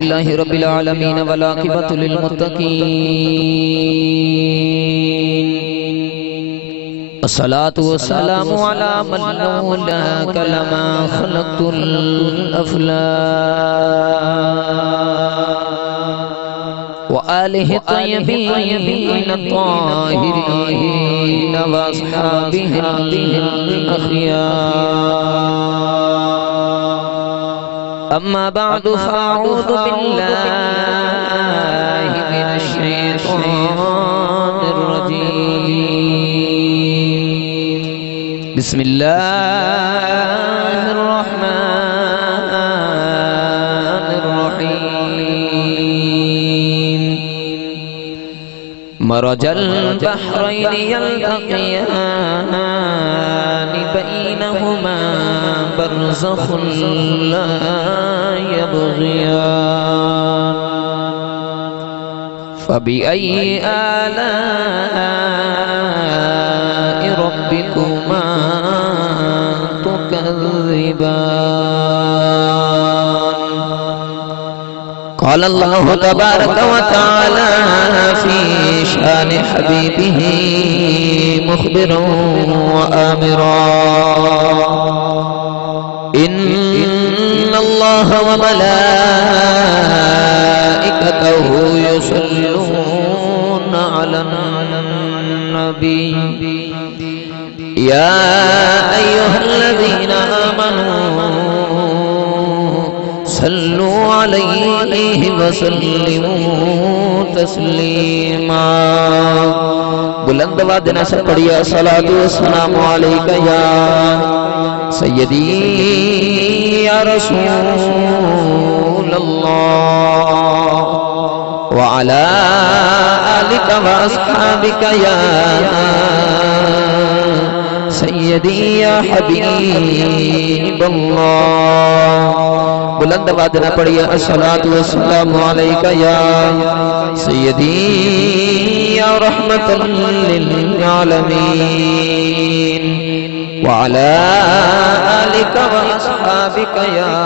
اللہ رب العالمین والعاقبۃ للمتقین الصلاة والسلام علی من لولاک لما خلقت الافلاک وآلہ الطیبین الطاہرین واصحابہ الاخیار اما بعد فاعوذ باللہ من الشیطان الرجیم بسم اللہ الرحمن الرحیم مرج البحرین یلتقیان بینہما برزخ لا يبغيان فبأي آلاء ربكما تكذبان قال الله تبارك وتعالى في شان حبيبه مخبرا وآمرا إن الله وملائكته يصلون على النبي يا أيها الذين آمنوا صلوا عليه وسلموا تسليما بلند وادنا سے پڑھیا الصلاة والسلام علیک یا سیدی یا رسول اللہ وعلى آلك وأصحابك يا سيدي يا حبيب الله بلند وادنا پڑھیا الصلاة والسلام عليك يا سيدي يا رحمة للعالمين وعلى آلك وأصحابك يا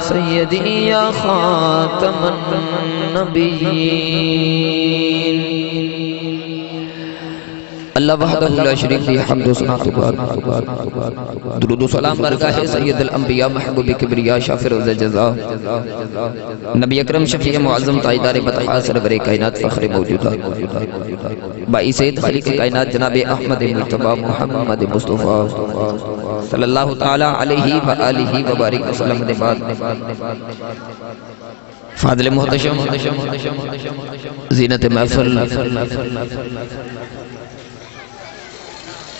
سيدي يا خاتم النبيين اللہ وحدہ لا شریک لی حمد و ثنا درود و سلام برگاہ سید الانبیاء محبوب کبریا شافر و جزا نبی اکرم شفیع معظم تائیدار بطحا سرور کائنات فخر موجودہ بائی سید خالق کائنات جناب احمد مرتبہ محمد مصطفیٰ صلی اللہ تعالی علیہ وآلہ وبارک وسلم دے بعد فاضل محتشم زینت محفل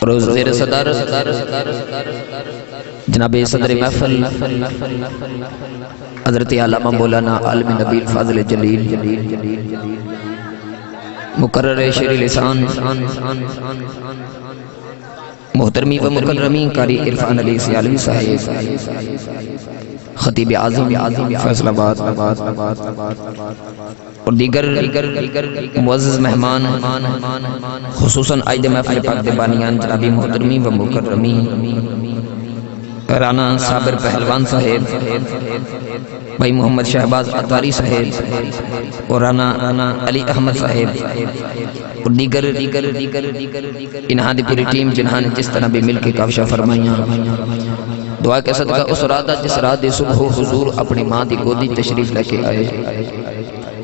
روز زیر صدر جناب صدر محفل حضرت علامہ مولانا عالم نبی فاضل جلیل مقرر شیر لسان محترمی و مکرمی قاری عرفان علی سیالوی صاحب خطیب اعظم فیصل آباد اور دیگر معزز مہمان خصوصاً عید محفل پاک دیبانیان جنابی محترمی و مکرمی رانا صابر پہلوان صاحب بھائی محمد شہباز عطاری صاحب اور رانا علی احمد صاحب اور دیگر انہاں دی پوری ٹیم جنہاں نے جس طرح بھی مل کے کافشہ فرمائیاں دعا کے صدقہ اس راتہ جس رات دی صبح حضور اپنی ماں دی گودی تشریف لے کے آئے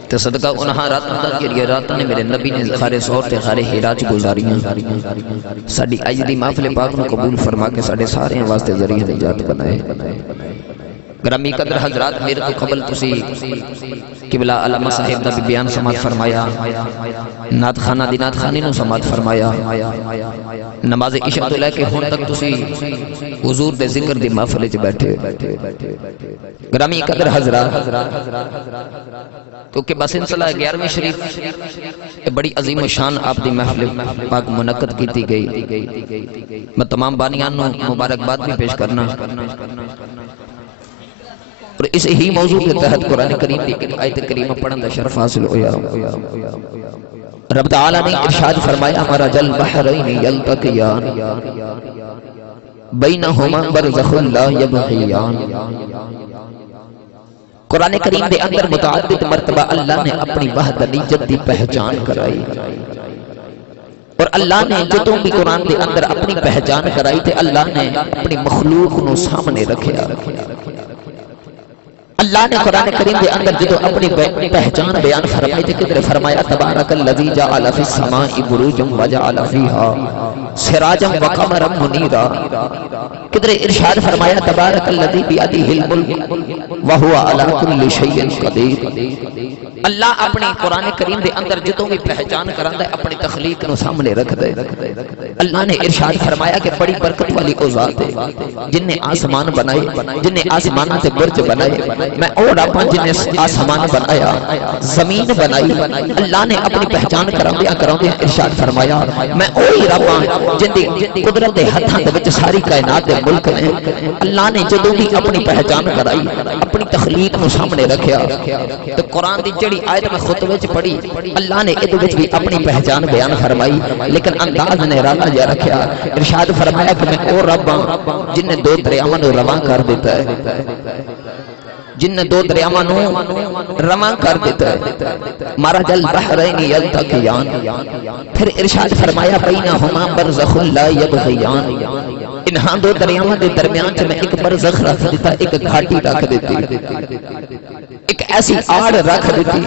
تو صدقہ انہاں راتوں دا کہ راتہ نے میرے نبی نے خارے سور تے خارے ہیراج گزاریاں ساڑی اجدی محفل پاک نے قبول فرما کے ساڑے سارے واسطے ذریعہ نجات بنائے گرامی قدر حضرات میرے تو قبل تسی قبلہ علامہ صاحب دا بھی بیان سماعت فرمایا نات خانہ دی نات خانی نو سماعت فرمایا نماز عشاء تو لے کے ہون تک تسی حضور دے ذکر دی محفل چ بیٹھے گرامی قدر حضرات کیونکہ بس انصلاح 11ویں شریف بڑی عظیم و شان آپ دی محفل پاک منعقد کیتی گئی میں تمام بانیان نو مبارکباد بھی پیش کرنا اور اس ہی موضوع کے تحت قرآن کریم کی آیت کریمہ پڑھن دا شرف حاصل ہویا رب تعالیٰ نے ارشاد فرمایا مرج البحرین یلتقیان بینہما برزخ لا یبغیان قرآن کریم دے اندر متعدد مرتبہ اللہ نے اپنی وحدانیت دی پہچان کرائی، اور اللہ نے جدوں بھی قرآن دے اندر اپنی پہچان کرائی تے اللہ نے اپنی مخلوق نو سامنے رکھیا۔ اللہ نے قرآن کریم دے اندر جدوں اپنی پہچان بیان فرمائی تے کدھر فرمایا تبارک الذی جعل فی السماء بروجا وجعل فیہا سراجا وقمرا منیرا، کدھر ارشاد فرمایا تبارک الذی بیدہ الملک وہو علی کل شیء قدیر۔ اللہ اپنی قرآن کریم دے اندر جدوں بھی پہچان کراندا ہے اپنی تخلیق نو سامنے رکھ دے۔ اللہ نے ارشاد فرمایا کہ بڑی برکت والی او ذات ہے جن نے آسمان بنائے، جن نے آسماناں تے برج بنائے، میں او رب ہاں جن نے آسمان بنایا، زمین بنائی۔ اللہ نے اپنی پہچان کراندے ارشاد فرمایا میں اوہی رب ہاں جن دی قدرت دے ہتھاں دے وچ ساری کائنات دے ملک نے۔ اللہ نے جدوں بھی اپنی پہچان کرائی اپنی تخلیق نو سامنے رکھیا، تے قرآن دی جڑی آیت میں خطبے وچ پڑھی اللہ نے ادھے وچ بھی اپنی پہچان بیان فرمائی، لیکن انداز نے رالا جا رکھیا۔ ارشاد فرمایا کہ میں او رب ہاں جن نے دو دریاواں نو رواں کر دیتا ہے، جن نے دو دریاواں نو رواں کر دیتا ہے، مرج البحرین یلتقیان، پھر ارشاد فرمایا بینہما برزخ لا یبغیان، انہاں دو دریاواں دے درمیان میں ایک برزخ رکھ دیتا، ایک گھاٹی رکھ دیتی، ایک ایسی آڑ رکھ دیتی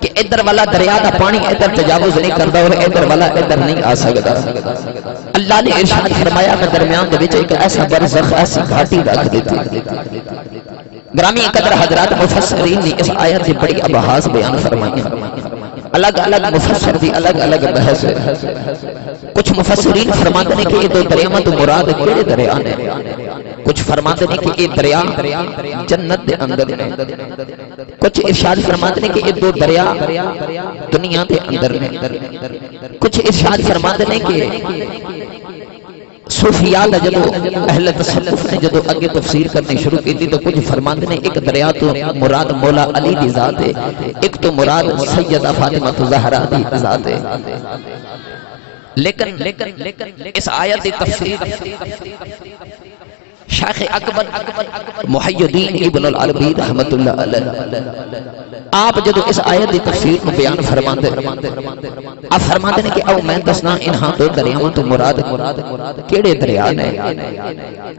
کہ ادھر والا دریا دا پانی ادھر تجاوز نہیں کردا اور ادھر والا ادھر نہیں آ سکدا۔ اللہ نے ارشاد فرمایا میں درمیان دے وچ ایک ایسا برزخ ایسی گھاٹی رکھ دیتی۔ گرامی قدر حضرات مفسرین نے اس آیت سے بڑی ابحاث بیان فرمائی، الگ الگ مفسر دی الگ الگ بحث ہے۔ کچھ مفسرین فرماتے ہیں کہ یہ دو دریاواں تو مراد کیڑے دریا نے، کچھ فرماتے ہیں کہ یہ دریا جنت دے اندر نے، کچھ ارشاد فرماتے ہیں کہ یہ دو دریا دنیا دے اندر نے، کچھ ارشاد فرماتے ہیں کہ صوفیاء دا جدو اہل تصوف نے جدو اگے تفسیر کرنے شروع کی تھی تو کچھ فرماتے ہیں ایک دریا تو مراد مولا علی دی ذات ہے، ایک تو مراد سیدہ فاطمہ زہرا دی ذات ہے۔ لیکن اس آیت دی تفسیر شیخ اکبر محی الدین ابن العربی رحمت اللہ علیہ آپ جدو اس آیت دی تفسیر میں بیان فرماتے آپ فرماتے ہیں کہ او میں دسنا انہاں دو دریاواں تو مراد کیڑے دریا نے،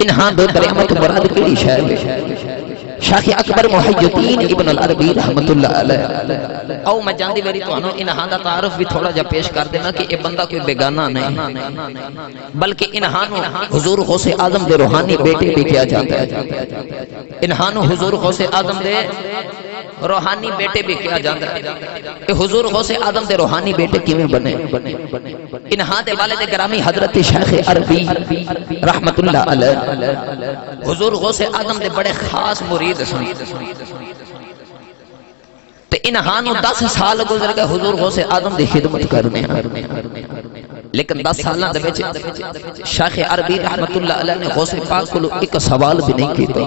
انہاں دو دریاواں تو مراد کیڑی شے ہے؟ شیخ اکبر محی الدین ابن العربی رحمت اللہ علیہ او میں جاندی میری تو انہاں دا تعارف بھی تھوڑا جا پیش کر دینا کہ یہ بندہ کوئی بیگانہ نہیں بلکہ انہاں حضور غوث اعظم دے روحانی بیٹے بھی کیا جاتا ہے، انہاں حضور غوث اعظم دے روحانی بیٹے بھی کیا جاتا ہے کہ حضور غوث اعظم دے روحانی بیٹے کیویں بنے؟ انہاں دے والد گرامی حضرت شیخ عربی رحمت اللہ علیہ حضور غوث اعظم دے بڑے خاص مرید سن، تے انہاں 10 سال گزر گئے حضور غوث اعظم دی خدمت کرنے، لیکن 10 سالاں دے وچ شیخ عربی رحمت اللہ علیہ نے غوث پاک کو ایک سوال بھی نہیں کیتا،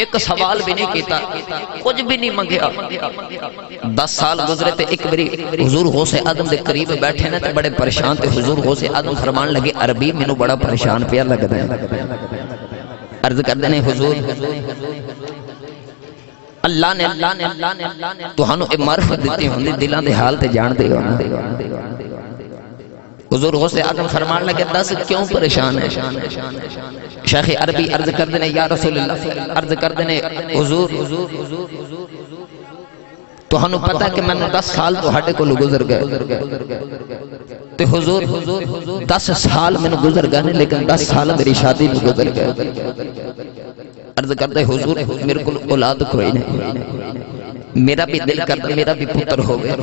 ایک سوال بھی نہیں کیتا، کچھ بھی نہیں منگیا۔ 10 سال گزرے تے ایک بری حضور غوث اعظم دے قریب بیٹھے نا تے بڑے پریشان تے حضور غوث اعظم فرمان لگے عربی مینوں بڑا پریشان پیا لگدا ہے، عرض کردے نے حضور اللہ نے تہانوں اے معرفت دتی ہوندی دلاں دے حال تے جان دے ہو۔ حضور غوث اعظم فرمان لگے 10 کیوں پریشان ہے؟ شیخ عربی عرض کر دینے یا رسول اللہ، عرض کر دینے حضور تو ہنو پتا کہ میں نے 10 سال تو ہٹے کو گزر گئے تو حضور 10 سال میں نے گزر گئے لیکن 10 سال میری شادی میں گزر گئے۔ عرض کرتے حضور میرے کو اولاد کوئی نہیں، میرا بھی دل کرتا میرا بھی پتر ہو گئے،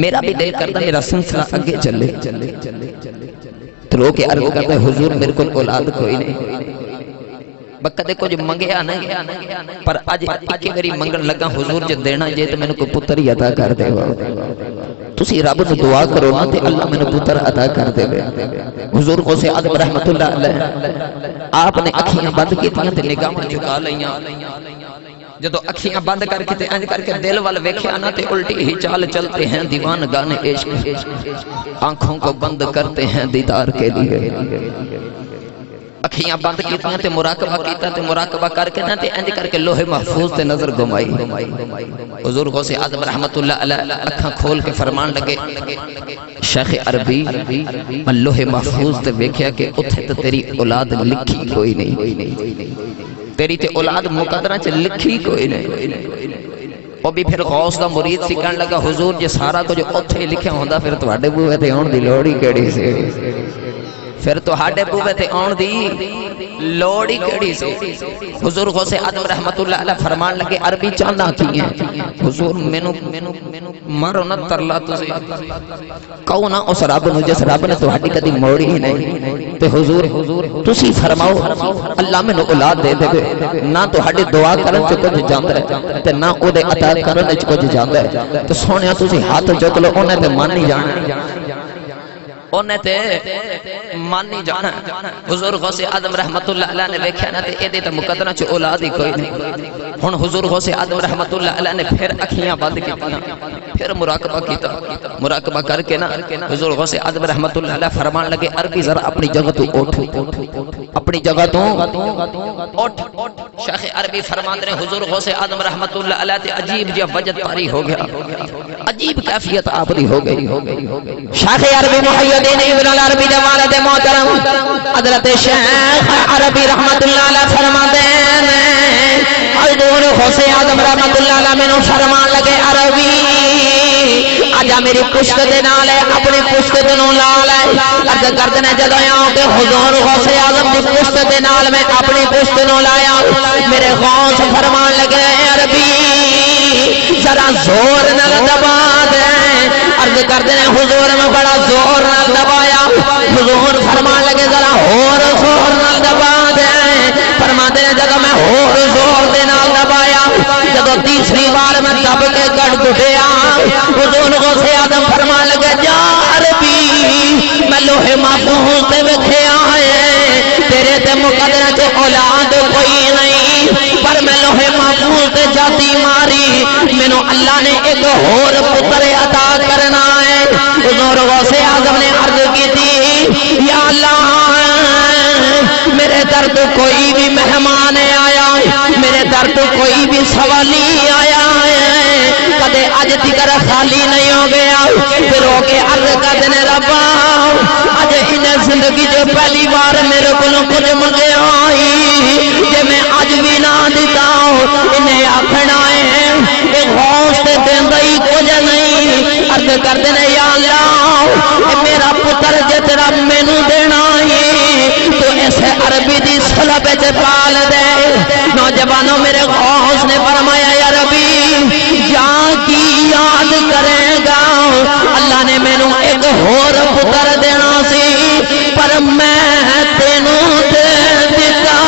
میرا بھی دل کرتا میرا سلسلہ آگے چلے، تو رو کے عرض کرتا ہے حضور میرے کو اولاد کوئی نہیں، بکدے کچھ منگیا نہیں پر آج ایک میری منگن لگا حضور جو دینا جے تو میں نے کو پتر ہی عطا کر دے گا، تسی رب نے دعا کرو نا تے اللہ میں نے پتر عطا کر دے گا۔ حضور غوث اعظم رحمت اللہ علیہ آپ نے اکھیاں بند کیتیاں تے نگاہاں جھکا لیاں، جدو اکھیاں بند کر کے انج کر کے دل وال ویکھیا نا تے الٹی ہی چال چلتے ہیں دیوان گانے عشق، آنکھوں کو بند کرتے ہیں دیدار کے لیے۔ اکھیاں بند کیتیاں تے مراقبہ کیتا تے مراقبہ کر کے نا تے انج کر کے لوح محفوظ تے نظر گمائی حضور غوث اعظم رحمت اللہ علیہ اکھاں کھول کے فرمان لگے شیخ عربی میں لوح محفوظ تے ویکھیا کہ اتھے تے تیری اولاد لکھی کوئی نہیں، تیری تے اولاد مقدرہ چ لکھی کوئی نہیں۔ وہ بھی پھر غوث دا مرید سی کہن لگا حضور جے سارا کچھ اتھے لکھیا ہوندا پھر تواڈے بوئے تے آن دی لوڑ ہی کیڑی سی، پھر تو ہاڈے بوئے تے آن دی لوڑ ہی کیڑی سی۔ حضور غوث اعظم رحمت اللہ علیہ فرمان لگے عربی چاہنا کی ہیں حضور مینوں مارو نہ ترلا تسی کہو نا اس رب نو جس رب نے تہاڈی کدی موڑی ہی نہیں تے حضور تسی فرماؤ اللہ مینوں اولاد دے دے نہ تہاڈی دعا کرن چ کچھ جاندا ہے تے نہ او دے عطا کرن وچ کچھ جاندا ہے تے سونیا تسی ہاتھ چک لو اونے تے مان نہیں جانا، اونے تے مان نہیں جانا۔ حضور غوث اعظم رحمت اللہ علیہ نے ویکھیا نا تے ایدے تے مقدرہ چ اولاد ہی کوئی نہیں۔ ہن حضور غوث اعظم رحمت اللہ علیہ نے پھر اکھیاں بند کیتیاں، پھر مراقبہ کیتا، مراقبہ کر کے نا حضور غوث اعظم رحمت اللہ علیہ فرمان لگے عربی ذرا اپنی جگہ تو اٹھ، اپنی جگہ تو اٹھ۔ شیخ عربی فرماندے نے حضور غوث اعظم رحمت اللہ علیہ تے عجیب جا وجد طاری ہو گیا، عجیب کیفیت آپ دی ہو گئی۔ شیخ عربی محی الدین ابن العربی دے والد محترم حضرت شیخ عربی رحمت اللہ علیہ فرماتے ہیں حضور غوث اعظم رحمت اللہ علیہ میں فرمان لگے عربی آجا میری پشت دے نال ہے اپنی پشت دے نال ہے عرض کرتے ہیں جدو یہاں کہ حضور غوث اعظم دی پشت دے نال میں اپنی پشت نال آیا میرے غوث فرمان لگے عربی ذرا زور نال دبا دے، عرض کرتے ہیں حضور میں بڑا زور نال دبایا، حضور فرمان لگے ذرا اور زور نال دبا دے، فرماتے ہیں جب میں اور زور دے نال دبایا جب تیسری بار میں دب کے گڑ گھٹیا حضور غوث اعظم فرمان لگے جا عربی میں لوح محفوظ تے ویکھیا ہے تیرے تے مقدرہ چ اولاد کوئی نہیں پر میں لوح محفوظ تے جاتی ماری مینوں اللہ نے ایک اور پتر عطا کرنا ہے۔ حضور غوث اعظم نے عرض کی تھی یا اللہ میرے در تو کوئی بھی مہمان آیا میرے در تو کوئی بھی سوالی آیا ہے کدے اج تکر خالی نہیں ہو گیا پھر ہو کے عرض کر دینے ربا اج انہیں زندگی جو پہلی بار میرے کو کچھ منگے آئی کہ میں اج بھی نہ دیتا ہوں انہیں آکھنا ہے ایک غوث تے دیندائی کچھ نہیں عرض کر دینے یا اللہ میرا پتر جترا مینو دینا ہی تو ایسے عربی دی صلب چ پال دے۔ نوجوانوں میرے غوث نے فرمایا یا ربی جان کی یاد کرے گا اللہ نے مینوں ایک اور پتر دینا سی پر میں تینوں دے دیتا۔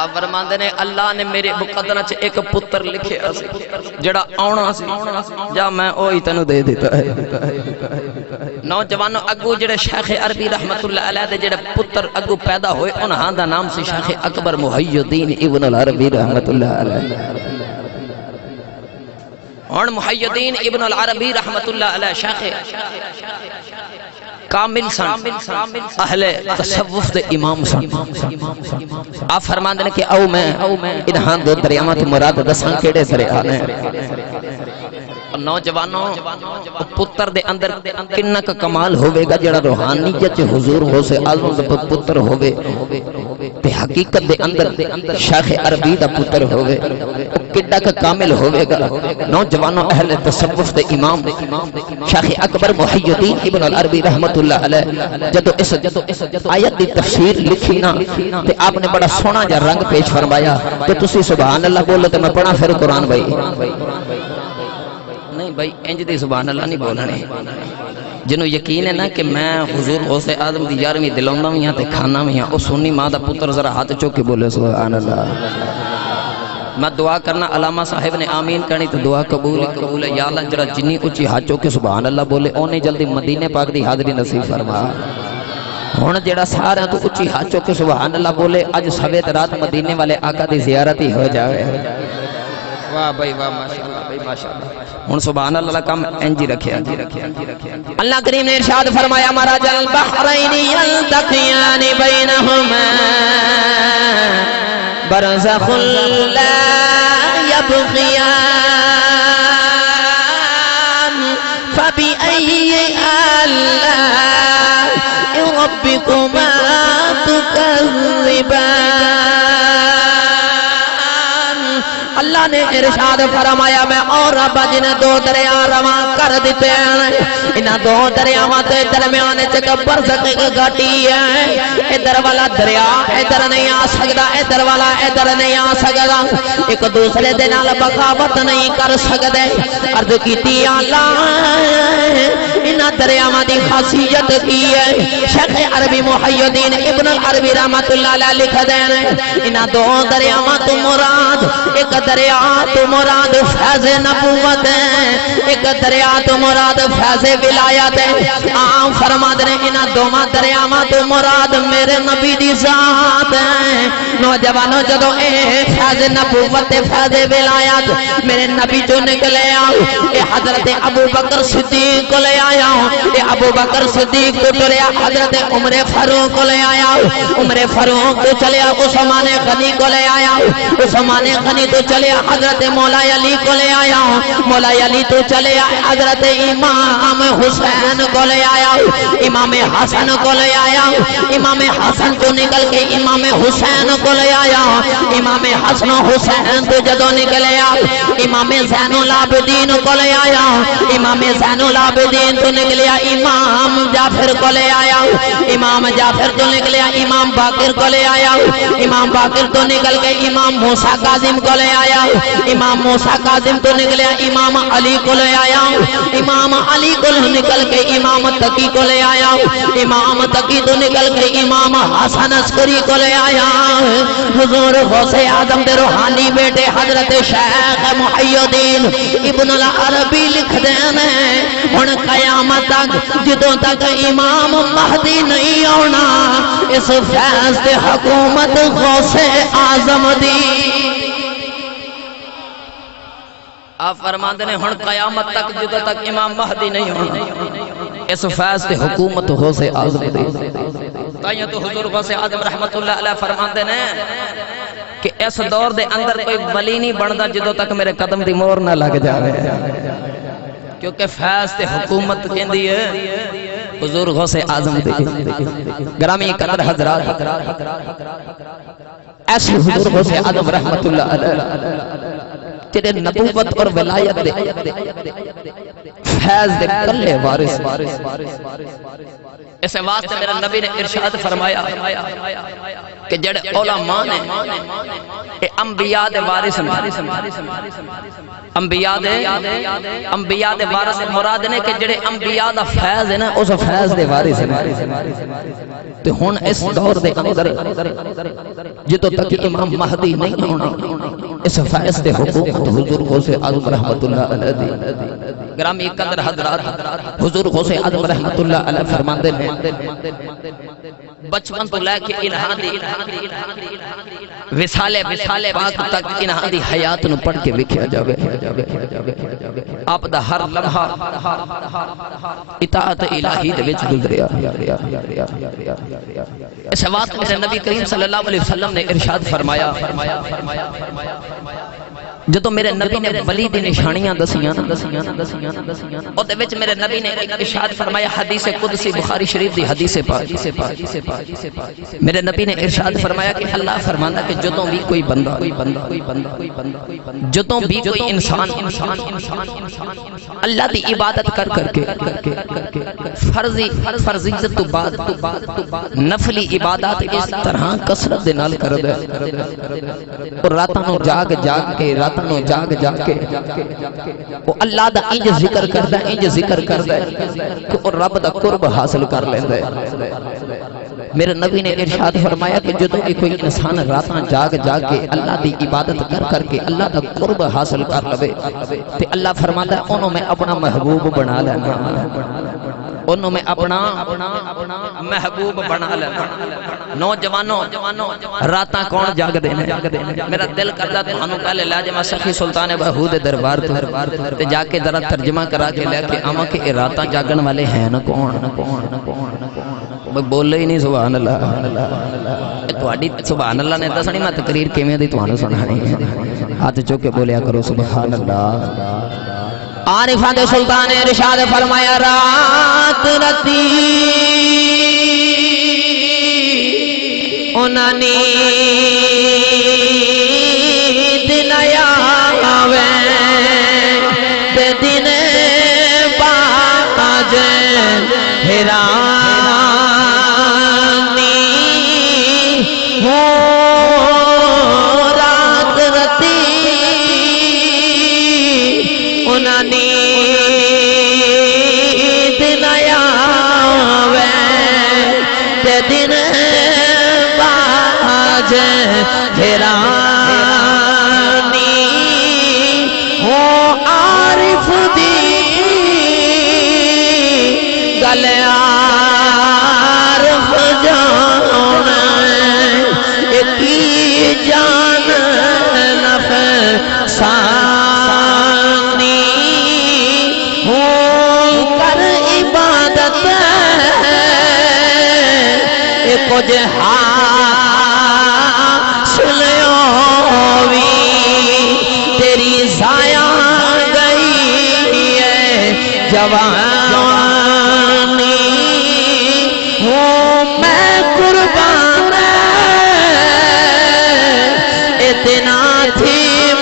آپ فرماندے نے اللہ نے میرے مقدرہ چ ایک پتر لکھیا سی جڑا آنا سی جا میں اوہی تینوں دے دیتا ہے۔ نوجوانوں اگو جڑے شیخ عربی رحمت اللہ علیہ دے جڑے پتر اگو پیدا ہوئے انہاں دا نام سی شیخ اکبر محی الدین ابن العربی رحمت اللہ علیہ۔ اور محی الدین ابن العربی رحمت اللہ علیہ شیخ کامل سن اہل تصوف دے امام سن۔ آپ فرمان دینے کہ او میں انہاں دو دریاوات مراد دساں کیڑے دریا نے۔ نوجوانوں پتر دے اندر کنہ کا کمال ہوئے گا جڑا روحانیت حضور غوث اعظم دا پتر ہوئے تے حقیقت دے اندر شیخ عربی دا پتر ہوئے کڈا کا کامل ہوئے گا۔ نوجوانوں اہل تصوف دے امام شیخ اکبر محی الدین ابن العربی رحمت اللہ علیہ جدو اس آیت دی تفسیر لکھی نا تے آپ نے بڑا سونا جا رنگ پیش فرمایا تو تسی سبحان اللہ بولو تے میں پڑھا پھر قرآن بھائی نہیں بھائی انج دی سبحان اللہ نہیں بولنے جنہوں یقین ہے نا کہ میں حضور غوث اعظم دی 11ویں دلوندا بھی ہاں تے کھانا بھی ہاں او سنی ماں دا پتر ذرا ہاتھ چوک کے بولے سبحان اللہ۔ میں دعا کرنا علامہ صاحب نے آمین کرنی تو دعا قبول ہے یا اللہ جرا جنی اچھی ہاتھ چوک کے سبحان اللہ بولے اونے جلدی مدینے پاک دی حاضری نصیب فرما۔ ہن جڑا سارا تو اچھی ہاتھ چوک کے سبحان اللہ بولے اج سویت رات مدینے والے آقا دی زیارت ہی ہو جاوے۔ واہ بھائی واہ ماشاءاللہ بھائی ماشاءاللہ ہن سبحان اللہ کم انجی رکھیا اللہ کریم نے ارشاد فرمایا مرج البحرین یلتقیان بینہما برزخ لا یبغیان فبأي آلاء ربكما تكذبان اللہ نے ارشاد فرمایا میں اور رب جن دو دریا رواں کر دیتے ہیں انہاں دو دریاواں دے درمیان ایک برزخ گھاٹی ہے ادھر والا دریا ادھر نہیں آ سکدا ادھر والا ادھر نہیں آ سکدا ایک دوسرے دے نال بغاوت نہیں کر سکدے عرض کیتی اللہ انہاں دریاواں دی خاصیت کی ہے شیخ عربی محی الدین ابن العربی رحمۃ اللہ علیہ لکھ دے انہاں دو دریاواں تو مراد ایک دریا تو مراد فیض نبوت ہے ایک دریا تو مراد فیض ولایت ہے عام فرماتے ہیں انہاں دوواں دریاواں تو مراد میرے نبی دی ذات ہے نوجوانوں جدو اے فیض نبوت فیض ولایت میرے نبی جو نکلے آؤ اے حضرت ابو بکر صدیق کو لے آیا اے ابو بکر صدیق کو ٹریا حضرت عمر فاروق کو لے آیا عمر فاروق کو چلے عثمان غنی کو لے آیا عثمان غنی تو چلے حضرت مولا علی کو لے آیا مولا علی تو چلے حضرت امام حسین کو لے آیا امام حسن کو لے آیا امام حسن تو نکل کے امام حسین کو لے آیا امام حسن حسین تو جدو نکلے آیا امام زین العابدین کو لے آیا امام زین العابدین تو نکلیا امام جعفر کو لے آیا امام جعفر تو نکلیا امام باقر کو لے آیا امام باقر تو نکل کے امام موسیٰ کاظم کو لے آیا امام موسیٰ کاظم تو نکلیا امام علی کو لے آیا امام علی کو نکل کے امام تقی کو لے آیا امام تقی تو نکل کے امام حسن عسکری کو لے آیا حضور غوث اعظم دے روحانی بیٹے حضرت شیخ محی الدین ابن العربی لکھ دینے ہن قیامت تک جدوں تک امام مہدی نہیں ہونا اس فیض دے حکومت غوث اعظم دی آپ فرماندے نے ہن قیامت تک جدوں تک امام مہدی نہیں ہونا اس فیض دے حکومت غوث اعظم دی تائیں تو حضور غوث اعظم رحمت اللہ علیہ فرماندے نے کہ اس دور دے اندر کوئی ولی نہیں بندا جدوں تک میرے قدم دی مہر نہ لگ جاوے کیونکہ فیض تے حکومت کہندی ہے حضور غوث اعظم دی گرامی قدر حضرات ایسے حضور غوث اعظم رحمت اللہ علیہ تیرے نبوت اور ولایت دے فیض دے کلے وارث اس واسطے میرا نبی نے ارشاد فرمایا کہ جڑے علماء نے اے انبیاء دے وارث انبیاء دے وارث مراد نے کہ جڑے انبیاء دا فیض ہے نا اس فیض دے وارث ہیں تے ہن اس دور دے اندر جدوں تک امام مہدی نہیں ہونا اس فیض دے حکومت حضور غوث اعظم رحمت اللہ علیہ دی گرامی قدر حضرات حضور غوث اعظم رحمت اللہ علیہ فرماندے ہیں بچپن تو لے کے انہاں دی وصال پاک تک انہاں دی حیات نو پڑھ کے وکھیا جاوے آپ دا ہر لمحہ اطاعت الہی دے وچ گزریا اس واسطے میرے نبی کریم صلی اللہ علیہ وسلم نے ارشاد فرمایا جدو میرے نبی نے ولی دی نشانیاں دسیاں اور دے وچ میرے نبی نے ایک ارشاد فرمایا حدیث قدسی بخاری شریف دی حدیث پاک میرے نبی نے ارشاد فرمایا کہ اللہ فرمانا کہ جدوں بھی کوئی بندہ جدوں بھی کوئی انسان اللہ دی عبادت کر کے فرضیت تو بعد نفلی عبادات اس طرح کثرت دے نال کر دے اور راتاں نو جاگ کے وہ اللہ دا انج ذکر کردا کہ وہ رب دا قرب حاصل کر لیندا ہے میرے نبی نے ارشاد فرمایا کہ جدوں بھی کوئی انسان راتاں جاگ کے اللہ دی عبادت کر کے اللہ دا قرب حاصل کر لوے تے اللہ فرماندا ہے انہوں میں اپنا محبوب بنا لینا انہوں میں اپنا محبوب بنا لینا نوجوانوں راتاں کون جاگ دینے میرا دل کردہ تمہانوں پہلے لے جمع سخی سلطان بہود دربار تے جا کے ذرا ترجمہ کرا کے لے کے آماں کہ راتاں جاگن والے ہیں نا کون بولے ہی نہیں سبحان اللہ تواڈی سبحان اللہ نے دسنی میں تقریر کیویں دی تمہانوں سنانی ہاتھ چوک کے بولیا کرو سبحان اللہ عارفاں دے سلطان نے ارشاد فرمایا رات رتی انہاں نیند نہ آوے تے دن باج حیرانی ہو رات رتی انہاں نیند نہ آوے تے دن حیرانی ہو عارف دی گل عارف جان ایکی جان نفسانی ہو کر عبادت کچھ جوانی ہوں میں قربان اتنا تھی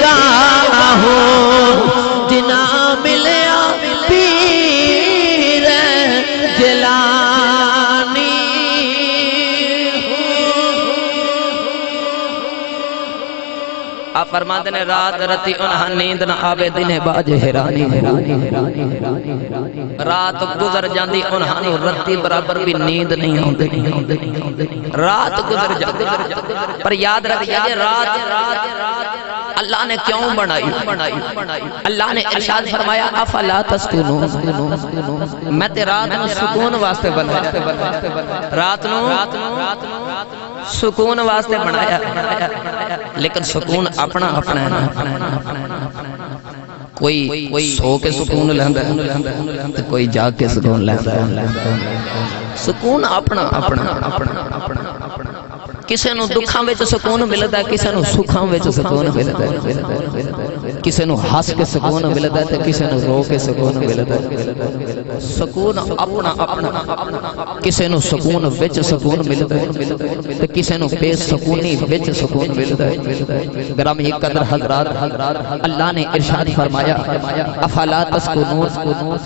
ہوں جنا ملیا پیر جلانی آپ فرماتے ہیں رات رتی انہاں نیند نہ آوے دن باج حیرانی رات گزر جاندی انہاں نو رتی برابر بھی نیند نہیں ہوندی رات گزر جاندی پر یاد رکھیے رات اللہ نے کیوں بنائی اللہ نے ارشاد فرمایا افلا تسکنون میں تے رات نو سکون واسطے بنایا رات نو سکون واسطے بنایا لیکن سکون اپنا اپنا ہے کوئی سو کے سکون لیندا ہے کوئی جاگ کے سکون لیندا ہے سکون اپنا اپنا کسے نو دکھاں وچ سکون ملدا ہے کسے نو سکھاں وچ سکون ملدا ہے کسے نو ہس کے سکون ملدا ہے تے کسے نو رو کے سکون ملدا ہے سکون اپنا اپنا کسے نو سکون وچ سکون ملدا ہے تے کسے نو بے سکونی وچ سکون ملدا ہے گرامی قدر حضرات اللہ نے ارشاد فرمایا افلا تسکنون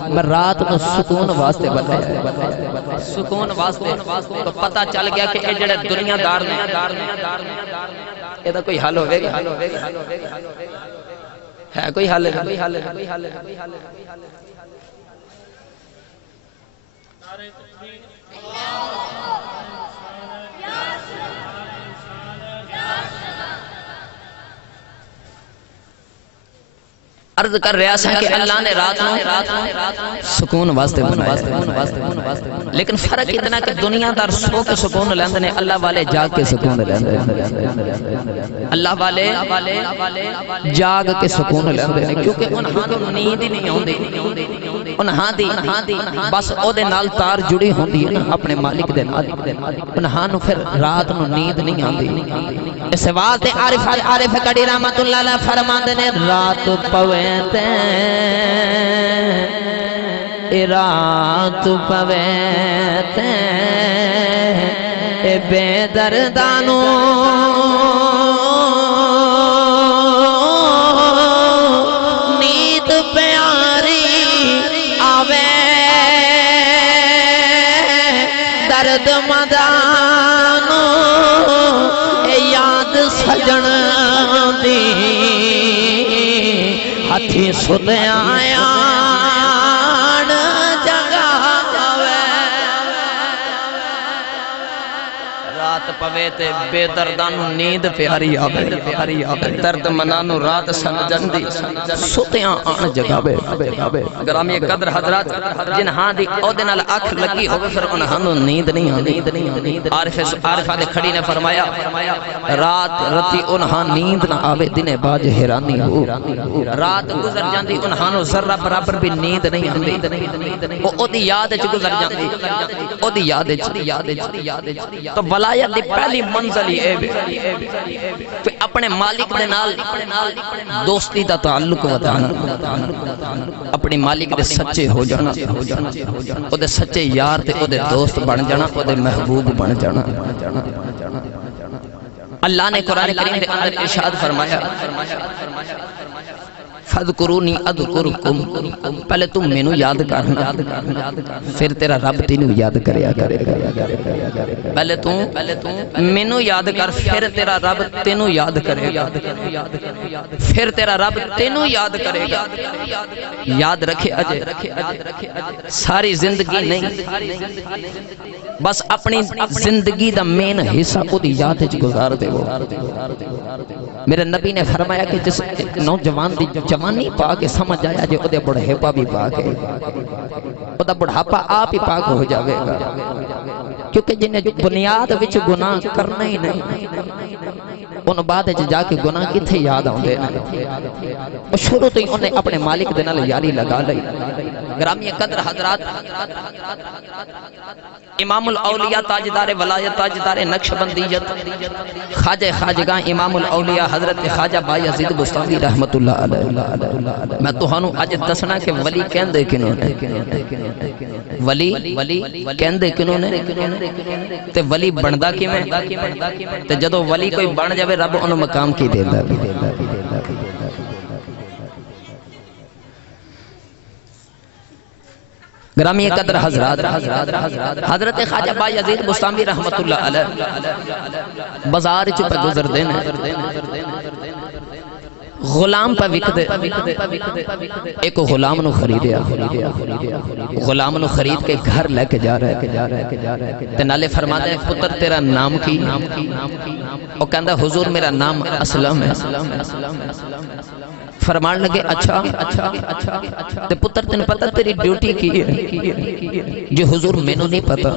میں رات نو سکون واسطے بنایا سکون واسطے تو پتہ چل گیا کہ اے جڑے دنیا دار نے یہ تو کوئی حل ہوئے گا ہے کوئی حل عرض کر رہا سا کہ اللہ نے رات سکون واسطے بنایا لیکن فرق اتنا کہ دنیا دار سو کے سکون لیندے نے اللہ والے جاگ کے سکون لیندے اللہ والے جاگ کے سکون لیندے نے کیونکہ انہاں کو نیند ہی نہیں ہوندی انہاں دی بس او دے نال تار جڑی ہوندی ہے اپنے مالک دے نال انہاں نو پھر رات نو نیند نہیں آندی اس واسطے عارف کڑی رحمت اللہ علیہ فرماندے نے رات پوے رات پویتے بے دردانو نیند پیاری آوے درد مدانو یاد سجن دی ہتھی سد آیا جگہ رات پوے تے بے دردانو نیند پیاری آوے درد منانو رات سن جندی ستیاں آن جگاوے گرامی قدر حضرات جنہاں دی اودنال آنکھ لگی ہوگے پھر انہاں نیند نہیں آنی عارفہ دے کھڑی نے فرمایا رات رتی انہاں نیند نہ آوے دن باج حیرانی ہو رات گزر جاندی انہاں ذرہ برابر بھی نیند نہیں آندی او دی یاد چ گزر جاندی او دی یاد چ تو ولایت دی پہلی منزل اے کہ اپنے مالک دے نال دوستی دا تعلق ودانا اپنی مالک دے سچے ہو جانا او دے سچے یار تے او دے دوست بن جانا او دے محبوب بن جانا اللہ نے قرآن کریم دے اندر ارشاد فرمایا فَذْكُرُونِي أَذْكُرُكُمْ پہلے تم مینوں یاد کرنا پھر تیرا رب تینوں یاد کریا کرے گا پہلے تم مینوں یاد کر پھر تیرا رب تینوں یاد کرے گا پھر تیرا رب تینوں یاد کرے گا یاد رکھے اجے ساری زندگی نہیں بس اپنی زندگی دا مین حصہ او دی یاد وچ گزار دے وہ میرے نبی نے فرمایا کہ جس نوجوان دی جوانی پا کے سمجھ آیا جے او دے بڑھاپا بھی پا کے او دا بڑھاپا آپ ہی پاک ہو جاوے گا کیونکہ جنہیں بنیاد وچ گناہ کرنا ہی نہیں ان بعد جا کے گناہ کتھے یاد آؤں دے اور شروع تو ہی انہیں اپنے مالک دے نال یاری لگا لئی گرامی قدر حضرات امام الاولیاء تاجدار ولایت تاجدار نقشبندیت خواجہ خواجگاں امام الاولیاء حضرت خواجہ بایزید بستامی رحمت اللہ علیہ میں تو ہنوں آج دسنا کہ ولی کہندے کنوں نے ولی کہندے کنوں نے تے ولی بندہ کی میں تے جدو ولی کوئی بن جاوے رب انہوں مقام کی دے دا گرامی قدر حضرات حضرت خواجہ بایزید بستامی رحمت اللہ علیہ بازار چپے گزر دینے غلام پہ وک دے ایک غلام نو خریدیا غلام نو خرید کے گھر لے کے جا رہا ہے تے نالے فرما دے پتر تیرا نام کی او کہندا حضور میرا نام اسلم ہے فرمان لگے اچھا تے پتر تین پتہ تیری ڈیوٹی کی ہے جو حضور میں نو نہیں پتا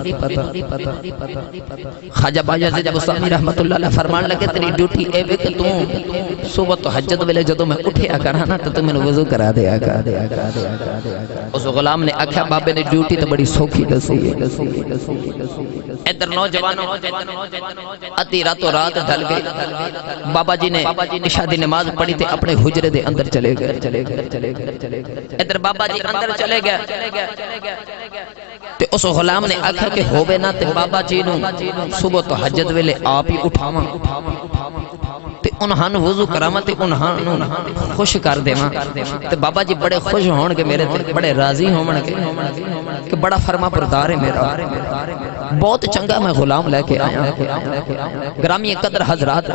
خواجہ بایزید بستامی رحمت اللہ علیہ فرمان لگے تیری ڈیوٹی اے بے کہ تم صبح تو حجت ویلے جدو میں اٹھیا کرانا تو تم انہوں وضو کرا دیا اس غلام نے آکھا بابے نے ڈیوٹی تو بڑی سوکھی دسی ہے ادھر نوجوانوں اتی راتوں رات ڈھل گئی بابا جی نے عشاء دی نماز پڑھی تھے اپنے حجرے دے اندر چلے گئے ادھر بابا جی اندر چلے گئے تے اس غلام نے آکھا کہ ہووے نا تے بابا جی نو صبح تو حجت ویلے آپ ہی اٹھاواں تے انہاں وضو کراواں تے انہاں خوش کر دیواں تے بابا جی بڑے خوش ہون کے میرے تے بڑے راضی ہون کے کہ بڑا فرما بردار ہے میرا بہت چنگا میں غلام لے کے آیا گرامی قدر حضرات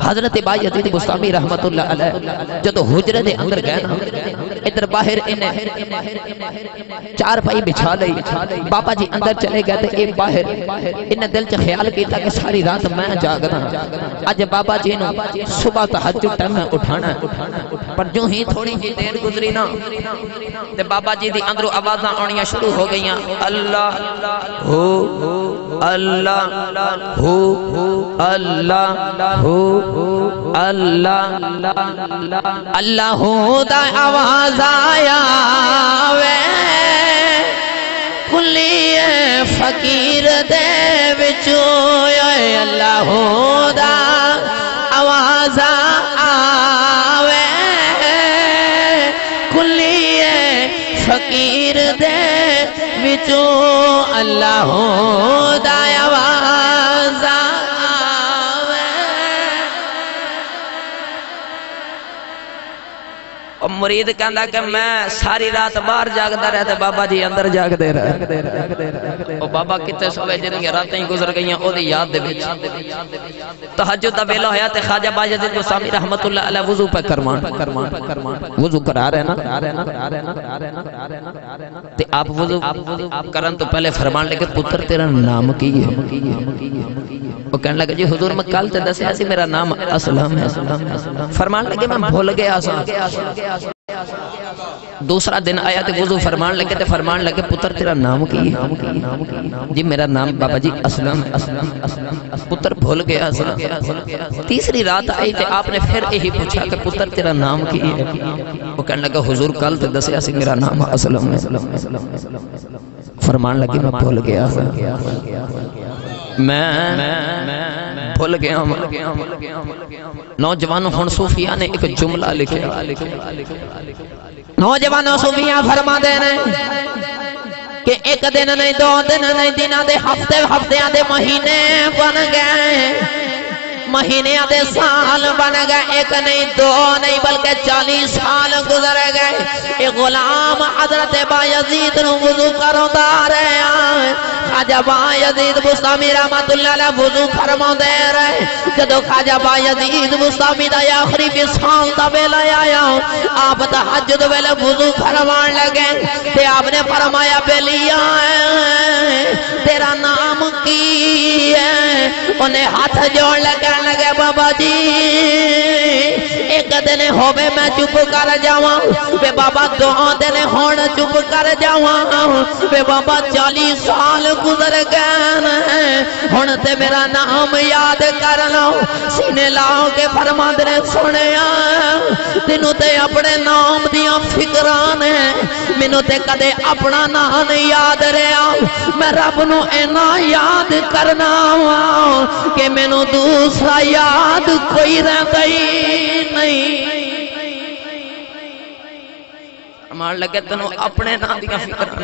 حضرت بایزید بستامی رحمت اللہ علیہ جدو حجرے دے اندر گئے نا ادھر باہر انہیں چار پائی بچھا لئی بابا جی اندر چلے گئے تھے ایک باہر انہیں دل چ خیال کیتا کہ ساری رات میں جاگنا آج بابا جی نو صبح تہجد ٹائم میں اٹھانا پر جو ہی تھوڑی ہی دیر گزری نا تے بابا جی دی اندروں آوازاں آنیاں شروع ہو گئیاں اللہ ہو اللہ ہو اللہ ہو اللہ اللہ ہو دا آواز آیا وے کلی فقیر دے وچو اللہ ہو دا آواز آوے کلی فقیر دے وچو اللہ ہو دا آواز آوے اور مرید کہندا کہ میں ساری رات باہر جاگدا رہا تے بابا جی اندر جاگدے رہے اور بابا کتے سوے جنہاں راتیں گزر گئیاں او دی یاد دے وچ تہجد دا ویلا ہویا تے خواجہ بایزید بستامی رحمت اللہ علیہ وضو پہ کرمان وضو کرا رہے نا تے آپ وضو کرن تو پہلے فرمان لگے پتر تیرا نام کی ہے وہ کہنے لگے جی حضور میں کل تے دسیا سی میرا نام اسلم ہے فرمان لگے میں بھول گیا سا دوسرا دن آیا تے وضو فرمان لگے تے فرمان لگے پتر تیرا نام کی ہے جی میرا نام بابا جی اسلم پتر بھول گیا سا تیسری رات آئی تے آپ نے پھر یہی پوچھا کہ پتر تیرا نام کی ہے وہ کہنے لگا حضور کل تے دسیا سی میرا نام اسلم ہے فرمان لگے میں بھول گیا میں بھول گیا نوجوانوں ہن صوفیاء نے ایک جملہ لکھا نوجوانوں صوفیاء فرما دے کہ ایک دن نہیں دو دن نہیں دنہ دے ہفتے دے مہینے بن گئے مہینے دے سال بن گئے ایک نہیں دو نہیں بلکہ 40 سال گزر گئے ایک غلام حضرت بایزید نو وضو کرو دا رہے آئے خواجہ بایزید بستامی رحمت اللہ علیہ وضو فرما دے رہے جدو خواجہ بایزید بستامی دا آخری وصال دا ویلا آیا آپ تہجد ویلے وضو فرمان لگے تے آپ نے فرمایا بیلی آئے تیرا نام کی ہے انہیں ہاتھ جوڑ لگے بابا جی ایک دن ہوئے میں چپ کر جاواں بے بابا 2 دن ہون چپ کر جاواں بے بابا 40 سال گزر گئے ہون تے میرا نام یاد کر لو سینے لاؤ کے فرماند نے سنیا تینوں تے اپنے نام دیاں فکران ہیں مینوں تے کدے اپنا نام یاد رہا میں رب نو اینا یاد کرنا کہ مینوں دوسرا یاد کوئی رہتا ہی نہیں مان لگے تنوں اپنے نام دیا فکر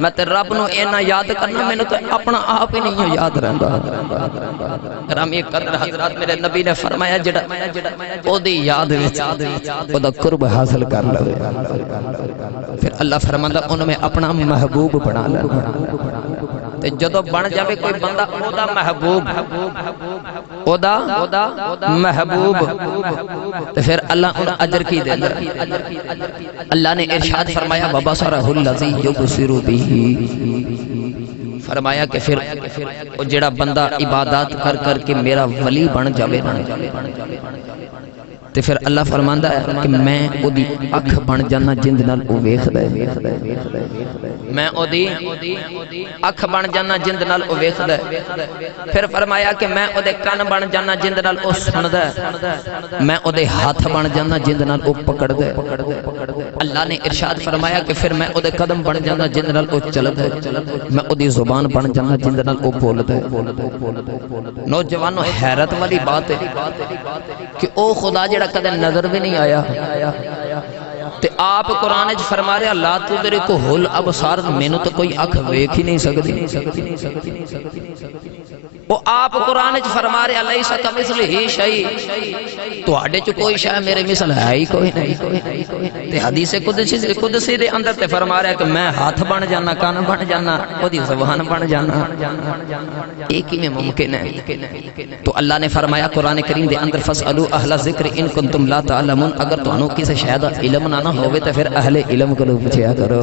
میں تے رب نو اینا یاد کرنا میں نے تو اپنا آپ ہی نہیں یاد رہندا گرامی قدر حضرات میرے نبی نے فرمایا جڑا او دی یاد وچ او دا قرب حاصل کر لے پھر اللہ فرماندا ان میں اپنا محبوب بنا لے تے جدو بن جاوے کوئی بندہ او دا محبوب او دا محبوب تے پھر اللہ ان اجر کی دے اللہ نے ارشاد فرمایا وَبَصَرَهُ الَّذِي يُبْصِرُ بِهِ فرمایا کہ پھر وہ جڑا بندہ عبادات کر کر کے میرا ولی بن جاوے تے پھر اللہ فرماندا ہے کہ میں او دی اکھ بن جانا جند نال او ویکھدا ہے میں او دی اکھ بن جانا جند نال او ویکھدا ہے پھر فرمایا کہ میں او دے کان بن جانا جند نال او سندا ہے میں او دے ہاتھ بن جانا جند نال او پکڑدا ہے اللہ نے ارشاد فرمایا کہ پھر میں او دے قدم بن جانا جند نال او چلدا ہے میں او دی زبان بن جانا جند نال او بولدا ہے نوجوانوں حیرت والی بات ہے کہ او خدا جڑا کدے نظر بھی نہیں آیا تے آپ قرآن اج فرما رہے لا تدرکہ الابصار مینوں تو کوئی اکھ ویکھ ہی نہیں سکدی وہ آپ قرآن اج فرما رہے لیس کمثلہ شیء تواڈے چ کوئی شے میرے مثل ہے ہی کوئی نہیں تے حدیث قدسی دے اندر تے فرما رہا ہے کہ میں ہاتھ بن جانا کان بن جانا او دی زبان بن جانا ایک ہی میں ممکن ہے تو اللہ نے فرمایا قرآن کریم دے اندر فاسالوا اہل الذکر ان کنتم لا تعلمون اگر تانوں کسے شے دا علم نہ ہوے تے پھر اہل علم کو پوچھیا کرو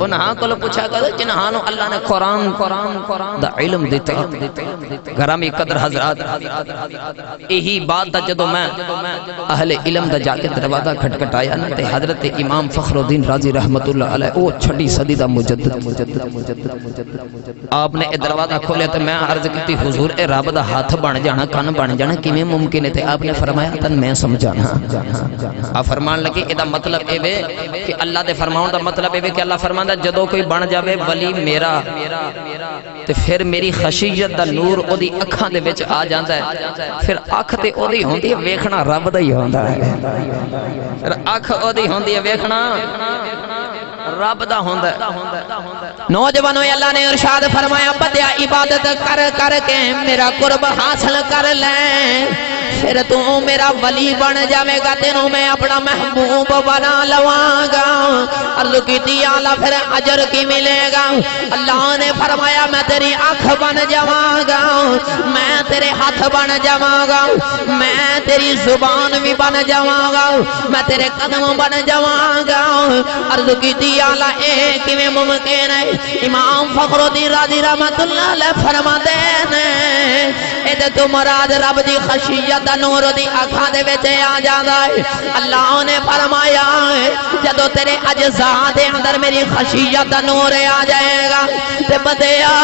انہاں کو پوچھا کرو جنہاں نو اللہ نے قرآن دا علم دیتا گرامی قدر حضرات یہی بات دا جدو میں اہل علم دا جا کے دروازہ کھٹکھٹایا نا تے حضرت امام فخر الدین رازی رحمت اللہ علیہ او چھٹی صدی دا مجدد آپ نے دروازہ کھولیا تے میں عرض کیتی حضور اے رب دا ہاتھ بن جانا کان بن جانا کیویں ممکن ہے تے آپ نے فرمایا تن میں سمجھانا آپ فرمان لگے اے دا مطلب اے وے کہ اللہ دے فرماؤں دا مطلب اے وے کہ اللہ فرماندا جدو کوئی بن جاوے ولی میرا تے پھر میری خشیت دا نور او دی اکھاں دے وچ آ جاندا ہے پھر اکھ تے او دی ہوندی ہے ویکھنا رب دا ہی ہوندا ہے پھر اکھ او دی ہوندی ہے ویکھنا رب دا ہوندا ہے نوجوانوں اللہ نے ارشاد فرمایا بندیا عبادت کر کر کے میرا قرب حاصل کر لیں پھر تو میرا ولی بن جاوے گا تینوں میں اپنا محبوب بنا لواں گا عرض کی اعلیٰ پھر اجر کی ملے گا اللہ نے فرمایا میں تیری آنکھ بن جاواں گا میں تیرے ہاتھ بن جاواں گا میں تیری زبان بھی بن جاواں گا میں تیرے قدم بن جاواں گا عرض کی اعلیٰ ایک میں ممکن ہے امام فخر الدین رازی رحمت اللہ علیہ فرماتے ہیں اے تو مراد رب دی خشیت نور دی آنکھاں دے وچ آ جاندا ہے اللہ نے فرمایا جدو تیرے اجزاء دے اندر میری خشیت نور آ جائے گا تے بدیا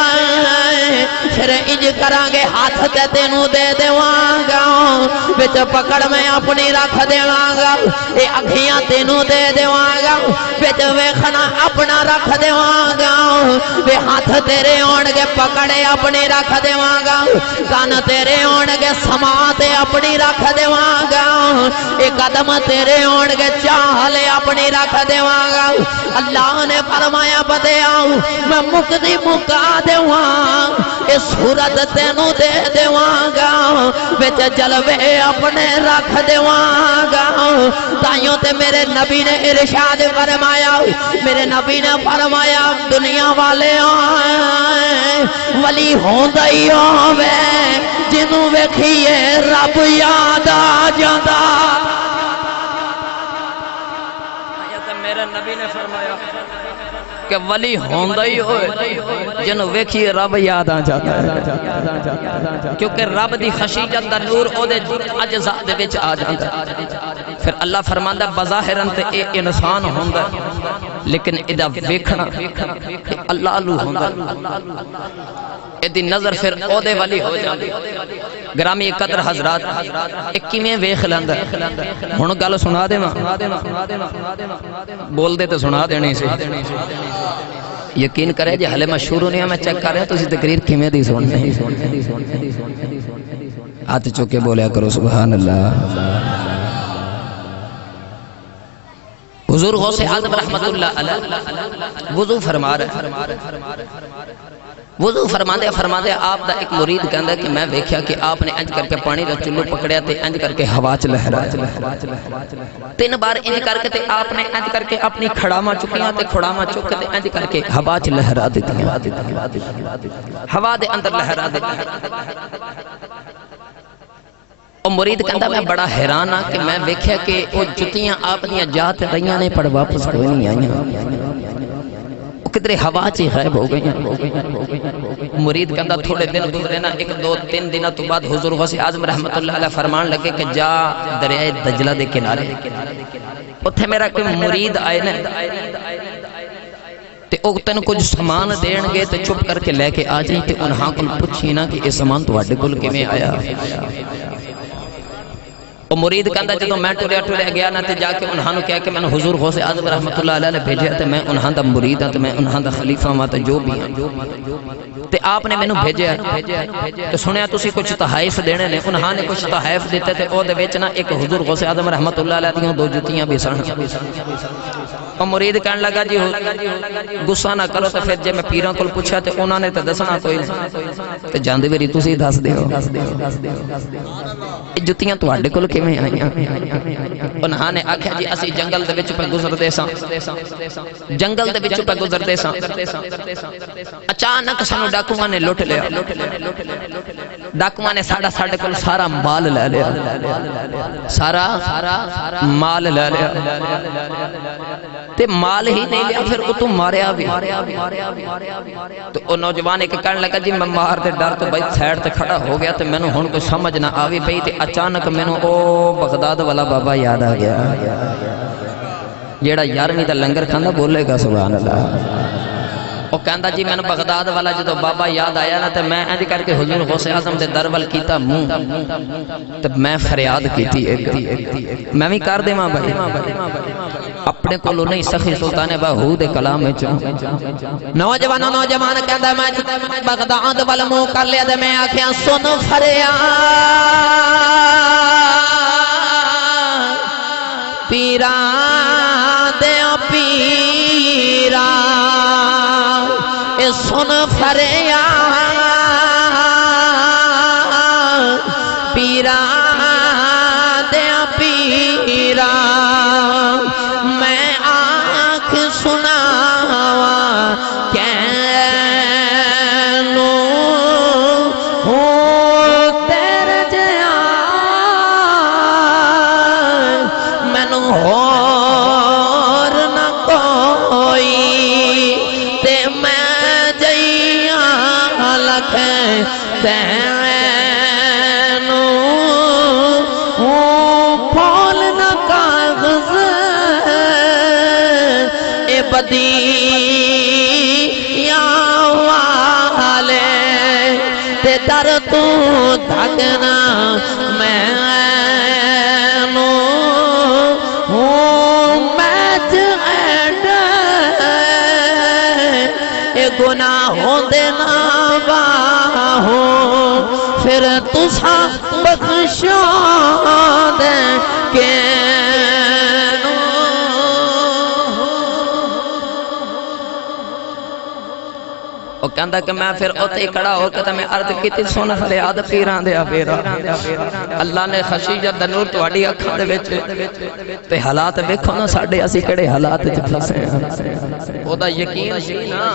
پھر انج کراں گے ہاتھ تے تینوں دے دیواں گا وچ پکڑ میں اپنی رکھ دیواں گا اے اکھیاں تینوں دے دیواں گا وچ ویکھنا اپنا رکھ دیواں گا وے ہاتھ تیرے ہون گے پکڑے اپنی رکھ دیواں گا کان تیرے ہون گے سماعت اپنی رکھ دیواں گا اے قدم تیرے ہون گے چال اپنی رکھ دیواں گا اللہ نے فرمایا بدیا میں مکدی مکا دیواں اے صورت تینوں دے دیواں گا وچ جلوے اپنے رکھ دیواں گا تائیوں تے میرے نبی نے ارشاد فرمایا میرے نبی نے فرمایا دنیا والے ولی ہوندہ ہی ہووے جنوں ویکھیے رب یاد آ جاندا میرے نبی نے فرمایا کہ ولی ہوندہ ہی ہوئے جنوں ویکھیے رب یاد آ جاتا ہے کیونکہ رب دی خشیت دا نور او دے اجزاء دے وچ آ جاتا ہے پھر اللہ فرماندا بظاہراً تے اے انسان ہوندا لیکن ادا ویکھنا اللہ لو ہوندا ادی نظر پھر او دے والی ہو جاندی گرامی قدر حضرات ایک کیویں ویکھ لیندا ہن گل سنا دیواں بول دے تے سنا دینی سی یقین کرے جی حالے میں شروع نہیں میں چیک کر رہا تسی تقریر کیویں دی سن ہاتھ چوکے بولیا کرو سبحان اللہ حضور غوث اعظم رحمت اللہ علیہ وضو فرما رہے وضو فرما دے آپ دا ایک مرید کہندا ہے کہ میں ویکھیا کہ آپ نے انج کر کے پانی دا چلو پکڑیا تے انج کر کے ہوا چ لہرایا 3 بار انج کر کے تے آپ نے انج کر کے اپنی کھڑاواں چکیاں تے کھڑاواں چک کے انج کر کے ہوا چ لہرا دتیاں ہوا دے اندر لہرا دتیاں اور مرید کہندا میں بڑا حیران ہاں کہ میں ویکھیا کہ او جتیاں آپ دیاں جات رہیاں نے پر واپس کوئی نہیں آئیاں کدرے ہوا چی غائب ہو گئیں مرید کہندا تھوڑے دن گزرے نا 1-2-3 دنوں تو بعد حضور غوث اعظم رحمت اللہ علیہ فرمان لگے کہ جا دریائے دجلہ دے کنارے اتھے میرا کوئی مرید آئے نا تے او تن کچھ سامان دین گے تے چپ کر کے لے کے آ جائیں تے انہاں کل پوچھی نا کہ یہ سامان تواڈے کول کیویں آیا اور مرید کہندا جدوں میں ٹریا گیا نا تے جا کے انہاں نوں کہا کہ میں حضور غوث اعظم رحمت اللہ علیہ نے بھیجیا تے میں انہاں دا مرید ہاں تے میں انہاں دا خلیفہ ہاں تے جو بھی ہاں تے آپ نے مینوں بھیجیا تے سنیا تسی کچھ تحائف دینے نے انہاں نے کچھ تحائف دیتے تے او دے وچ نا ایک حضور غوث اعظم رحمت اللہ علیہ دیاں 2 جتیاں بھی سن اور مرید کہن لگا جی غصہ نہ کرو تے پھر جے میں پیراں کول پوچھا تے انہاں نے تے دسنا کوئی نہیں تے جاندے ویری تسی دس دیو جتیاں تواڈے کول کیویں آئیاں انہاں نے آکھیا جی اسی جنگل دے وچ پہ گزردے ساں جنگل دے وچ پہ گزردے ساں اچانک سانو ڈاکواں نے لٹ لیا ڈاکواں نے ساڈے کول سارا مال لے لیا سارا مال لے لیا تے مال ہی نہیں لیا پھر اتوں ماریا بھی تو او نوجوان ایک کہنے لگا جی میں مار دے ڈر تو بھائی سائیڈ تے کھڑا ہو گیا تے مینوں ہن کوئی سمجھ نہ آوی پئی تے اچانک مینوں او بغداد والا بابا یاد آ گیا جیڑا 11ویں دا لنگر کھاندا بولے گا سبحان اللہ وہ کہندا جی میں بغداد والا جدو بابا یاد آیا نا تے میں انج کر کے حضور غوث اعظم دے در ول کیتا منہ تے میں فریاد کیتی ایک میں بھی کر دیواں بھائی اپنے کولوں نہیں سخی سلطان باہو دے کلام وچ نوجوان کہندا میں بغداد ول منہ کر لیا تے میں آکھیا سن فریاد پیرا دے پیرا سن فریاد پیرا پیرا میں آنکھ سناوا کینو تیرے جیا مینو ہور نہ کوئی تے میں جیاں لکھیں تینو پھول نہ کاغذ اے بدی یا والے تے در تو دھگنا میں گناہوں دے ناواہوں پھر تسا بخشا دے کینو وہ کہندا کہ میں پھر اوتے ہی کھڑا ہو کے تے میں عرض کیتی سونا فریاد پیراں دے پیرا اللہ نے خشیجت دا نور تہاڈی اکھاں دے وچ تے حالات ویکھو نا ساڈے اسی کیڑے حالات وچ پھسے ہیں او دا یقین سی نا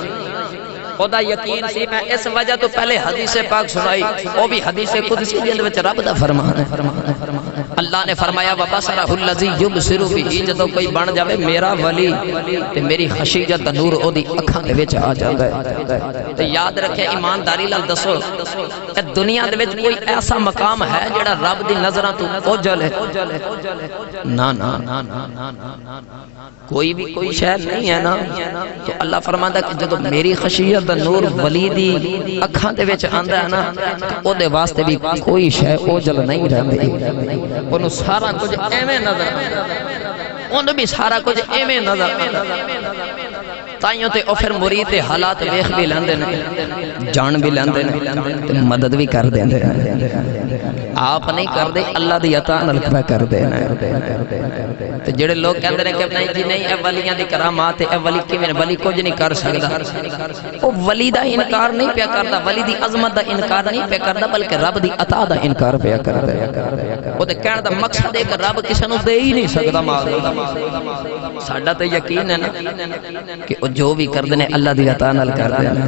خدا یقین سی میں اس وجہ تو پہلے حدیث پاک سنائی وہ بھی حدیث قدسی جلد وچ رب دا فرمان ہے اللہ نے فرمایا وَبَصَرَهُ الَّذِي يُبْصِرُ بِهِ جدو کوئی بن جاوے میرا ولی تے میری خشیجت دا نور او دی اکھاں دے وچ آ جاندا ہے تے یاد رکھے ایمانداری لال دسو کہ دنیا دے وچ کوئی ایسا مقام ہے جڑا رب دی نظراں تو اوجل ہے نا نا کوئی بھی کوئی شے نہیں ہے نا تو اللہ فرماندا کہ جدو میری خشیت دا نور ولی دی اکھاں دے وچ آندا ہے نا او دے واسطے بھی کوئی شے اوجل نہیں رہندی انہوں سارا کچھ ایویں نظر انہوں بھی سارا کچھ ایویں نظر تائیوں تے او پھر مرید حالات ویکھ بھی لیندے نے جان بھی لیندے نے تے مدد بھی کر دیندے آپ نہیں کر دے اللہ دی عطا نال کر دے تے جڑے لوگ کہندے نے کہ نہیں جی نہیں اے ولیاں دی کرامات اے ولی کیویں ولی کچھ نہیں کر سکدا او ولی دا انکار نہیں پیا کردا ولی دی عظمت دا انکار نہیں پیا کردا بلکہ رب دی عطا دا انکار پیا کردا او تے کہن دا مقصد ہے کہ رب کسے نوں دے ہی نہیں سکدا مال ساڈا تے یقین ہے نا کہ جو بھی کر دینے اللہ دی عطا نال کر دینے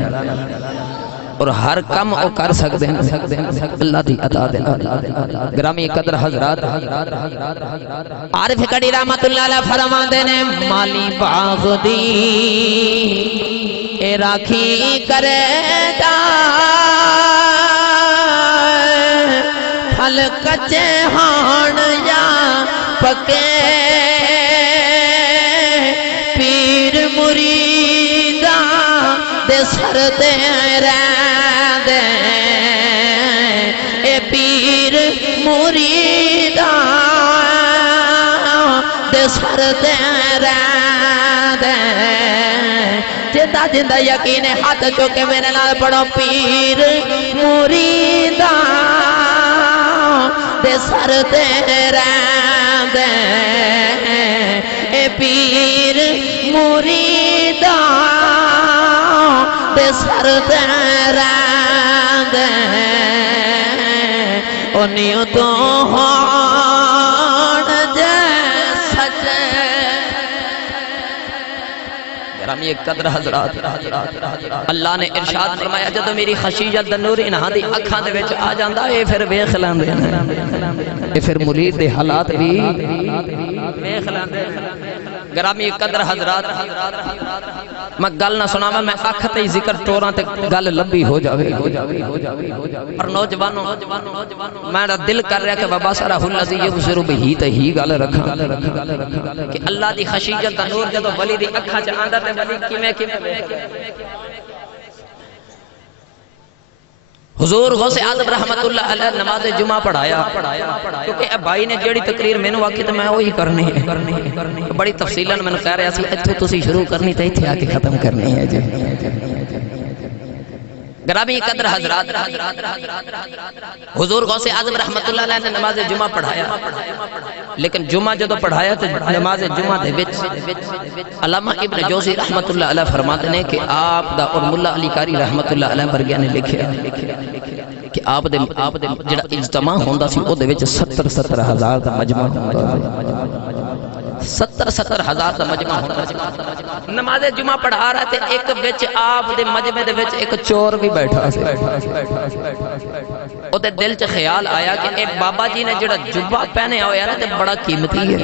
اور ہر کم او کر سکتے ہیں اللہ دی عطا دے گرامی قدر حضرات عارف کڑی رحمت اللہ علیہ فرما دینے مالی باغ دی اے راکھی کرے گا پھل کچے ہان یا پکے پیر مریداں دے سر دے رہن دے اے پیر مریداں دے سر دے رہن دے جندہ جندہ یقین ہاتھ چوکے میرے نال پڑھو پیر مریداں دے سر دے رہن دے اے پیر مریداں دے سر دے رہن دے انہیوں تو ہون جے سجے گرامی قدر حضرات اللہ نے ارشاد فرمایا جدو میری خشیت دا نور انہاں دی اکھاں دے وچ آ جاندا اے پھر ویکھ لیندے اے پھر مرید دے حالات بھی ویکھ لیندے گرامی قدر حضرات میں گل نہ سنا میں اکھ تے ذکر ٹوراں تے گل لمبی ہو جاوے پر نوجوانوں میرا دل کر رہا کہ وَبَصَرَهُ الَّذِي يُبْصِرُ بِهِ تے ہی گل رکھاں کہ اللہ دی خشیت دا نور جدو ولی دی اکھاں چ آندا تے ولی کیویں حضور غوث اعظم رحمت اللہ علیہ نماز جمعہ پڑھایا کیونکہ اے بھائی نے جیڑی تقریر میں نے واقعی تو میں وہی کرنی ہے بڑی تفصیلاً میں نے کہہ رہا سی اتھو تسی شروع کرنی تھی اتھے آکے ختم کرنی ہے جی گرامی قدر حضرات حضور غوث اعظم رحمت اللہ علیہ نے نماز جمعہ پڑھایا لیکن جمعہ جدو پڑھایا تو نماز جمعہ دے وچ علامہ ابن جوزی رحمت اللہ علیہ فرماتے ہیں کہ آپ دا اور ملا علی کاری رحمت اللہ علیہ برگیا نے لکھے کہ آپ دے جڑا اجتماع ہوندا سی او دے وچ 70 ہزار دا مجمع ہوندا سی 70 ہزار دا مجمع ہوندا سی نماز جمعہ پڑھا رہا تے ایک وچ آپ دے مجمع دے وچ ایک چور بھی بیٹھا سی او دے دل چ خیال آیا کہ اے بابا جی نے جڑا جبہ پہنے ہویا نا تے بڑا قیمتی ہے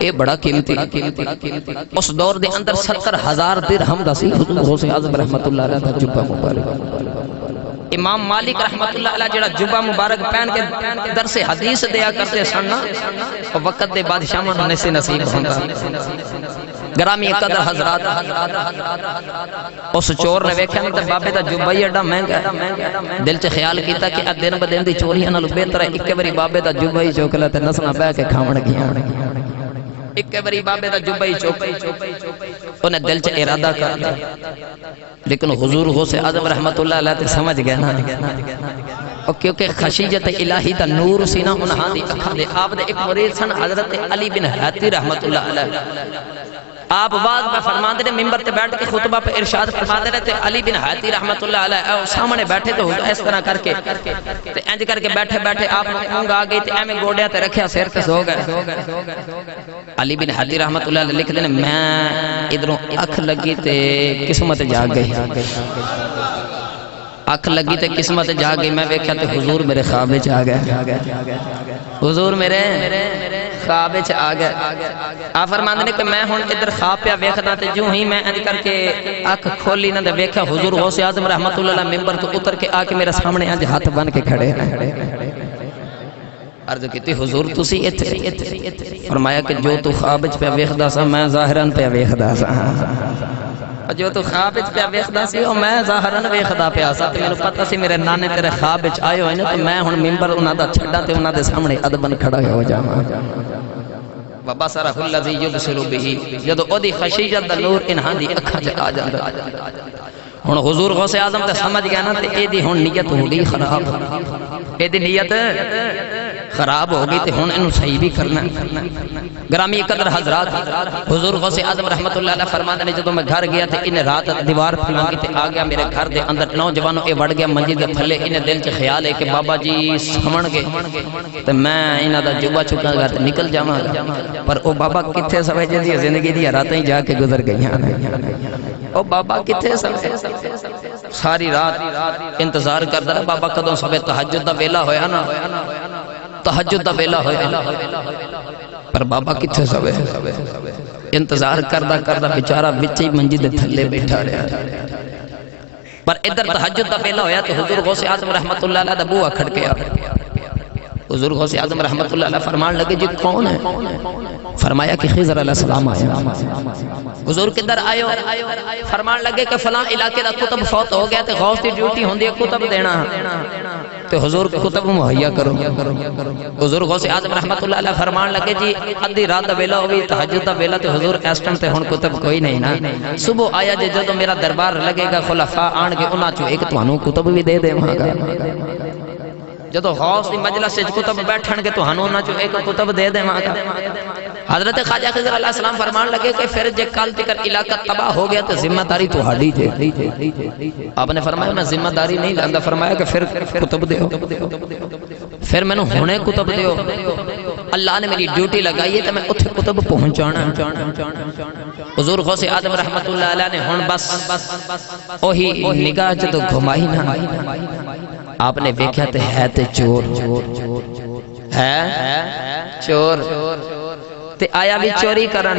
اے بڑا قیمتی اس دور دے اندر 70 ہزار درہم دا سی حضور غوث اعظم رحمت اللہ علیہ دا جبہ مبارک امام مالک رحمت اللہ علیہ جڑا جبہ مبارک پہن کے درس حدیث دیا کرتے سننا اور وقت دے بادشاہ منہ سے نصیب ہوندا گرامی قدر حضرات اس چور نے ویکھیا نا تے بابے دا جبہ ہی ایڈا مہنگا ہے دل چ خیال کیتا کہ دن بدن دی چوریاں نالوں بہتر ہے ایک واری بابے دا جبہ ہی چوک لے تے نسنا بہ کے کھاون گیاں ایک بری بابے دا جبہ ہی چوک انہیں دل چ ارادہ کر دیا لیکن حضور غوث اعظم رحمت اللہ علیہ تے سمجھ گئے نا کیونکہ خشیت الہی دا نور سی نا انہاں دی اکھاں دے آپ دے ایک مرید سن حضرت علی بن حاتم رحمت اللہ علیہ آپ واز میں فرماندے نے ممبر تے بیٹھ کے خطبہ پہ ارشاد فرماندے رہے تے علی بن حاتم رحمت اللہ علیہ سامنے بیٹھے تو اس طرح کر کے تے انج کر کے بیٹھے بیٹھے آپ نے اونگ آ گئی تے ایویں گوڑیاں تے رکھیا سر تے سو گئے علی بن حاتم رحمت اللہ علیہ لکھ دے میں ادھروں اکھ لگی تے قسمت جاگ گئی اکھ لگی تے قسمت جاگ گئی میں ویکھیا تے حضور میرے خواب وچ آ گئے حضور میرے خواب وچ آ گئے آپ فرماندے نے کہ میں ہن ادھر خواب پیا ویکھدا تے جو ہی میں انج کر کے اکھ کھولی نہ تے ویکھیا حضور غوث اعظم رحمت اللہ علیہ ممبر تو اتر کے آ کے میرے سامنے انج ہاتھ بن کے کھڑے ہیں عرض کیتی حضور تسی ایتھے فرمایا کہ جو تو خواب وچ پیا ویکھدا سا میں ظاہراً پیا ویکھدا سا جو تو خواب وچ پیا ویکھدا سی او میں ظاہراً ویکھدا پیا سا تے مینوں پتہ سی میرے نانے تیرے خواب وچ آئے ہوئے نے تے میں ہن ممبر انہاں دا چھڈا تے انہاں دے سامنے ادبن کھڑا ہو جاواں وبصرہ الذی یبصر به جدوں اودی خشیت دا نور انہاں دی اکھاں وچ آ جاندا ہن حضور غوث اعظم تے سمجھ گیا نا تے اے دی ہن نیت ہو گئی خراب اے دی نیت خراب ہو گئی تے ہن اینو صحیح بھی کرنا گرامی قدر حضرات حضور غوث اعظم رحمت اللہ علیہ فرماندے نے جدوں میں گھر گیا تے انہیں رات دیوار پھلانگی تے آ گیا میرے گھر دے اندر نوجوانوں اے وڑ گیا منجی دے تھلے انہیں دل چ خیال ہے کہ بابا جی سمن گے تے میں انہاں دا جبہ چکاں گا تے نکل جاواں پر او بابا کتھے سوے جی زندگی دی راتیں جا کے گزر گئیاں او بابا کتھے سوے ساری رات انتظار کردا رہا بابا کدوں سوے تہجد دا ویلا ہویا نا تہجد دا ویلا ہویا پر بابا کتھے سوے انتظار کردہ کردہ بیچارہ وچے منجی دے تھلے بیٹھا رہا پر ادھر تہجد دا ویلا ہویا تو حضور غوث اعظم رحمت اللہ علیہ دا بوہا کھڑکیا حضور غوث اعظم رحمت اللہ علیہ فرمان لگے جی کون ہے فرمایا کہ خضر علیہ السلام آیا حضور کدھر آئے فرمان لگے کہ فلاں علاقے دا کتب فوت ہو گیا تے غوث دی ڈیوٹی ہوندی ہے کتب دینا تے حضور کتب مہیا کرو حضور غوث اعظم رحمت اللہ علیہ فرمان لگے جی ادھی رات دا ویلا ہوئی تہجد دا ویلا تے حضور اس ٹائم تے ہن کتب کوئی نہیں نا صبح آیا جے جدوں میرا دربار لگے گا خلفاء آن کے انہاں چوں ایک تانوں کتب بھی دے دیواں گا جدو غوث دی مجلس سے کتب بیٹھن کے تو ہنونا جو ایک کتب دے دے ماں حضرت خواجہ خضر علیہ السلام فرمان لگے کہ پھر جے کل تکر علاقہ تباہ ہو گیا تو ذمہ داری تو ہاڑی جے آپ نے فرمایا میں ذمہ داری نہیں لاندا فرمایا کہ پھر کتب دیو پھر میں نے ہونے کتب دیو اللہ نے میری ڈیوٹی لگائی ہے تو میں اتھے کتب پہنچانا حضور غوث اعظم رحمت اللہ علیہ نے ہون بس اوہی نگاہ جدو گھمائی نا آپ نے دیکھا تے ہے تے چور ہے چور تے آیا بھی چوری کرنا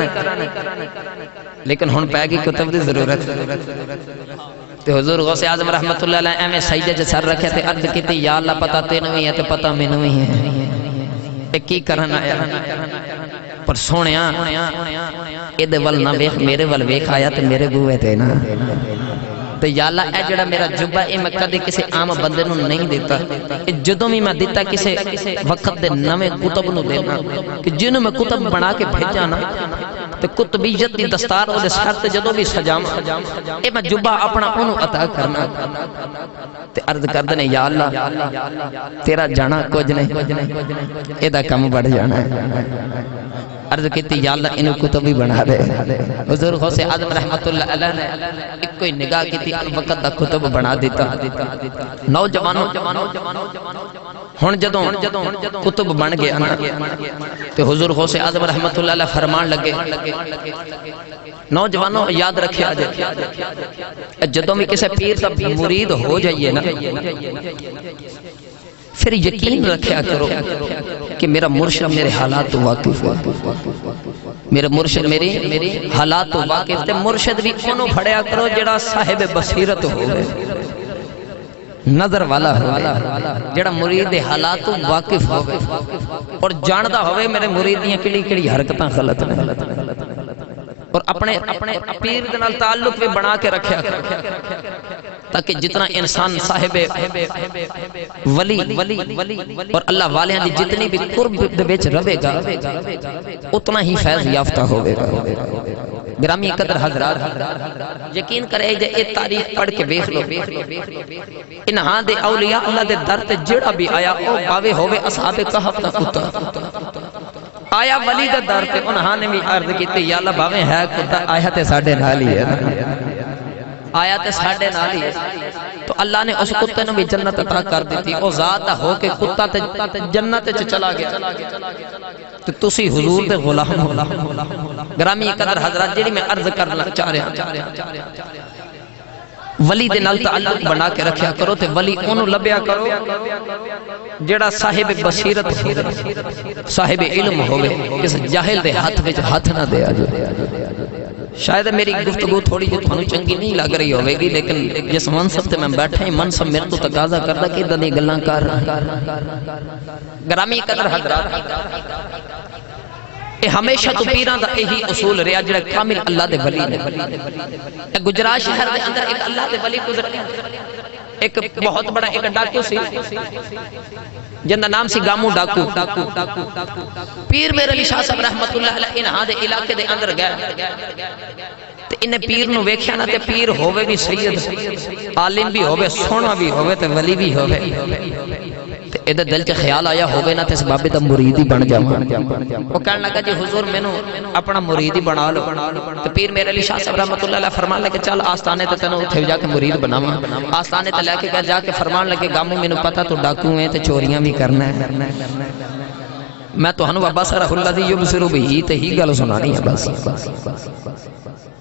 لیکن ہن پہ گئی کتب دی ضرورت تے حضور غوث اعظم رحمت اللہ علیہ ایم سجدے تے سر رکھے تے عرض کیتی یا اللہ پتہ تینوں ہی ہے تے پتہ مینوں ہی ہے اے کی کرنا آیا پر سونیا اے دے ول نہ ویکھ میرے ول ویکھ آیا تے میرے بوئے تے نا تو یا اللہ اے جڑا میرا جبہ اے میں کدے کسی عام بندے نو نہیں دیتا اے جدوں بھی میں دیتا کسی وقت دے نویں کتب نو دینا کہ جنہوں میں کتب بنا کے بھیجا نا تو کتبیت دی دستار او دے سر تے جدوں بھی سجاواں اے میں جبہ اپنا انہوں عطا کرنا تے عرض کردے نے یا اللہ تیرا جانا کچھ نہیں اے دا کم بڑھ جانا ہے عرض کیتی یا اللہ انہوں کتب بھی بنا دے حضور غوث اعظم رحمت اللہ علیہ نے ایک کوئی نگاہ کیتی وقت دا کتب بنا دیتا نوجوانوں ہن جدوں کتب بن گئے تے حضور غوث اعظم رحمت اللہ علیہ فرمان لگے نوجوانوں یاد رکھیا جائے جدوں بھی کسی پیر کا مرید ہو جائیے نا پھر یقین رکھیا کرو کہ میرا مرشد میرے حالات تو واقف ہے میرا مرشد میری حالات تو واقف ہے مرشد بھی انہوں پھڑیا کرو جڑا صاحب بصیرت ہوئے نظر والا ہوئے جڑا مرید حالات تو واقف ہوئے اور جاندہ ہوئے میرے مریدیاں کڑی کڑی حرکتاں غلط نہیں اور اپنے پیر دنال تعلق بھی بنا کے رکھیا تاکہ جتنا انسان صاحب ولی اور اللہ والیاں دی جتنی بھی قرب دے وچ رہے گا اتنا ہی فیض یافتہ ہوئے گا گرامی قدر حضرات یقین کرے جے اے تاریخ پڑھ کے بیخ لو انہاں دے اولیاء اللہ دے در تے جڑا بھی آیا او باوے ہوئے اصحاب کہف دا کتا آیا ولی دے در تے انہاں نے بھی عرض کیتے یا اللہ باوے ہے کتا آیا تے ساڑھے نالی ہے آیا تے ساڑھے نالی ہے تو اللہ نے اس کتے نے بھی جنت عطا کر دیتی او ذات ہو کے کتا تے جنت چلا گیا تو تسی حضور دے غلام ہو گرامی قدر حضرات جیڑی میں عرض کرنا چاہ رہا ولی دے نال تعلق بنا کے رکھیا کرو تے ولی انہوں لبیا کرو جڑا صاحب بصیرت ہوئے صاحب علم ہوئے کس جاہل دے ہاتھ وچ ہاتھ نہ دے آجو شاید میری گفتگو تھوڑی جو تھانو چنگی نہیں لگ رہی ہوئے گی لیکن جس منصب تے میں بیٹھا ہی منصب میرے تو تقاضا کردا کہ دنی گلاں کر گرامی قدر حضرات ہمیشہ تو پیران دا یہی اصول رہا جڑا کامل اللہ دے ولی نے گجرات شہر دے اندر ایک اللہ دے ولی گزر ایک بہت بڑا ایک ڈاکو سی جن دا نام سی گامو ڈاکو پیر میرے علی شاہ صاحب رحمت اللہ علیہ انہاں دے علاقے دے اندر گئے تے انہیں پیر نو ویکھیا نا تے پیر ہوئے بھی سید عالم بھی ہوئے سونا بھی ہوئے تے ولی بھی ہوئے ادھر دل چ خیال آیا ہوگے نا تے اس بابے دا مرید ہی بن جاواں وہ کہنے لگا جی حضور مینوں اپنا مرید ہی بنا لو تے پیر میرے علی شاہ صاحب رحمت اللہ علیہ فرمان لگے چل آستانے تے تینوں اوتھے جا کے مرید بناواں آستانے تے لے کے گئے جا کے فرمان لگے گاموں مینوں پتہ تو ڈاکو ہیں تے چوریاں بھی کرنا ہے میں تہانوں وبصرہ الذی یبصر بہ تے ہی گل سنانی ہے بس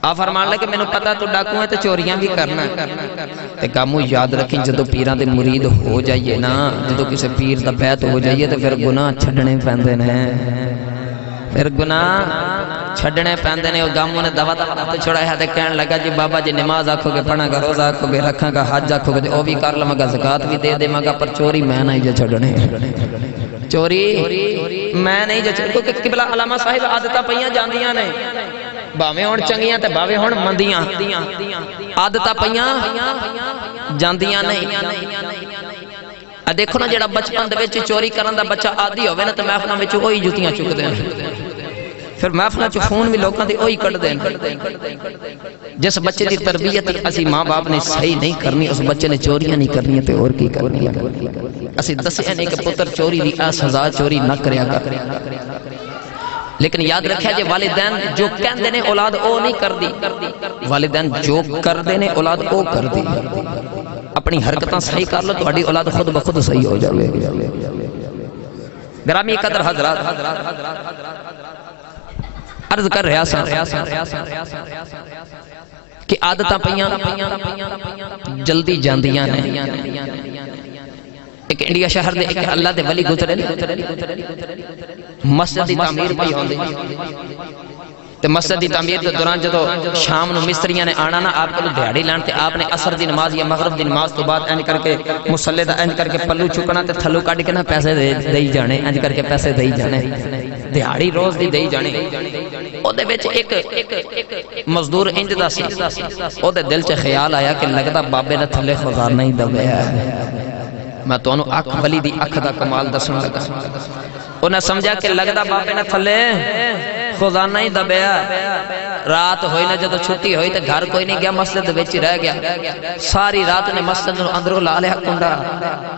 آپ فرمان لگے میں نے پتا تو ڈاکو ہیں تے چوریاں بھی کرنا تے کامو یاد رکھیں جدو پیران دے مرید ہو جائیے نا جدو کسی پیر دا بیعت ہو جائیے تے پھر گناہ چھڑنے پہندے نے پھر گناہ چھڑنے پہندے نے گاموں نے دوا تے چھڑایا ہے تے کہنے لگا جی بابا جی نماز آکھو گے پڑھا گا روزہ آکھو گے رکھاں گا حج آکھو گے او بھی کر لما گا زکاة بھی دے دے مگا پر چوری میں نہیں جا چھڑنے چوری میں نہیں جا چھڑنے کیونکہ قبلہ علامہ صاحب عادتہ پہیاں جاندیاں نے باویں ہون چنگیاں تے باویں ہون مندیاں عادتہ پہیاں جاندیاں نہیں دیکھو نا جڑا بچپن دے وچ چوری کرن دا بچہ عادی ہوئے نا تے محفلاں وچ وہی جوتیاں چک دین پھر محفلاں چ فون بھی لوکاں دی وہی کٹ دین جس بچے دی تربیت اسی ماں باپ نے صحیح نہیں کرنی اس بچے نے چوریاں نہیں کرنی تے اور کی کرنی اسی دسیا نہیں کہ پتر چوری دی سزا چوری نہ کریا کر لیکن یاد رکھیا جے والدین جو کہندے نے اولاد او نہیں کر دی والدین جو کر دے نے اولاد او کر دی اپنی حرکتاں صحیح کر لو تو اڈی اولاد خود بخود صحیح ہو جائے گرامی قدر حضرات عرض کر رہا سا کہ عادتاں پہیاں جلدی جاندیاں نے ایک انڈیا شہر دے ایک اللہ دے ولی گزرے مسجد دی تعمیر پئی ہوندی تے مسجد دی تعمیر دے دوران جدو شام نو مستریاں نے آنا نا آپ کو دیہاڑی لان تے آپ نے عصر دی نماز یا مغرب دی نماز تو بعد انج کر کے مصلی دا انج کر کے پلو چکنا تے تھلو کڈ کے نا پیسے دئی جانے انج کر کے پیسے دئی جانے دیہاڑی روز دی دئی جانے او دے وچ ایک مزدور انج دا سی او دے دل چ خیال آیا کہ لگدا بابے نے تھلے خزانہ ہی دبیا ہے میں تو انہوں اکھ ولی دی اکھ دا کمال دسن لگا انہیں سمجھا کہ لگدا بابے نے تھلے خزانہ ہی دبیا رات ہوئی نہ جدو چھٹی ہوئی تے گھر کوئی نہیں گیا مسجد وچ رہ گیا ساری رات نے مسجد اندروں لا لیا کنڈا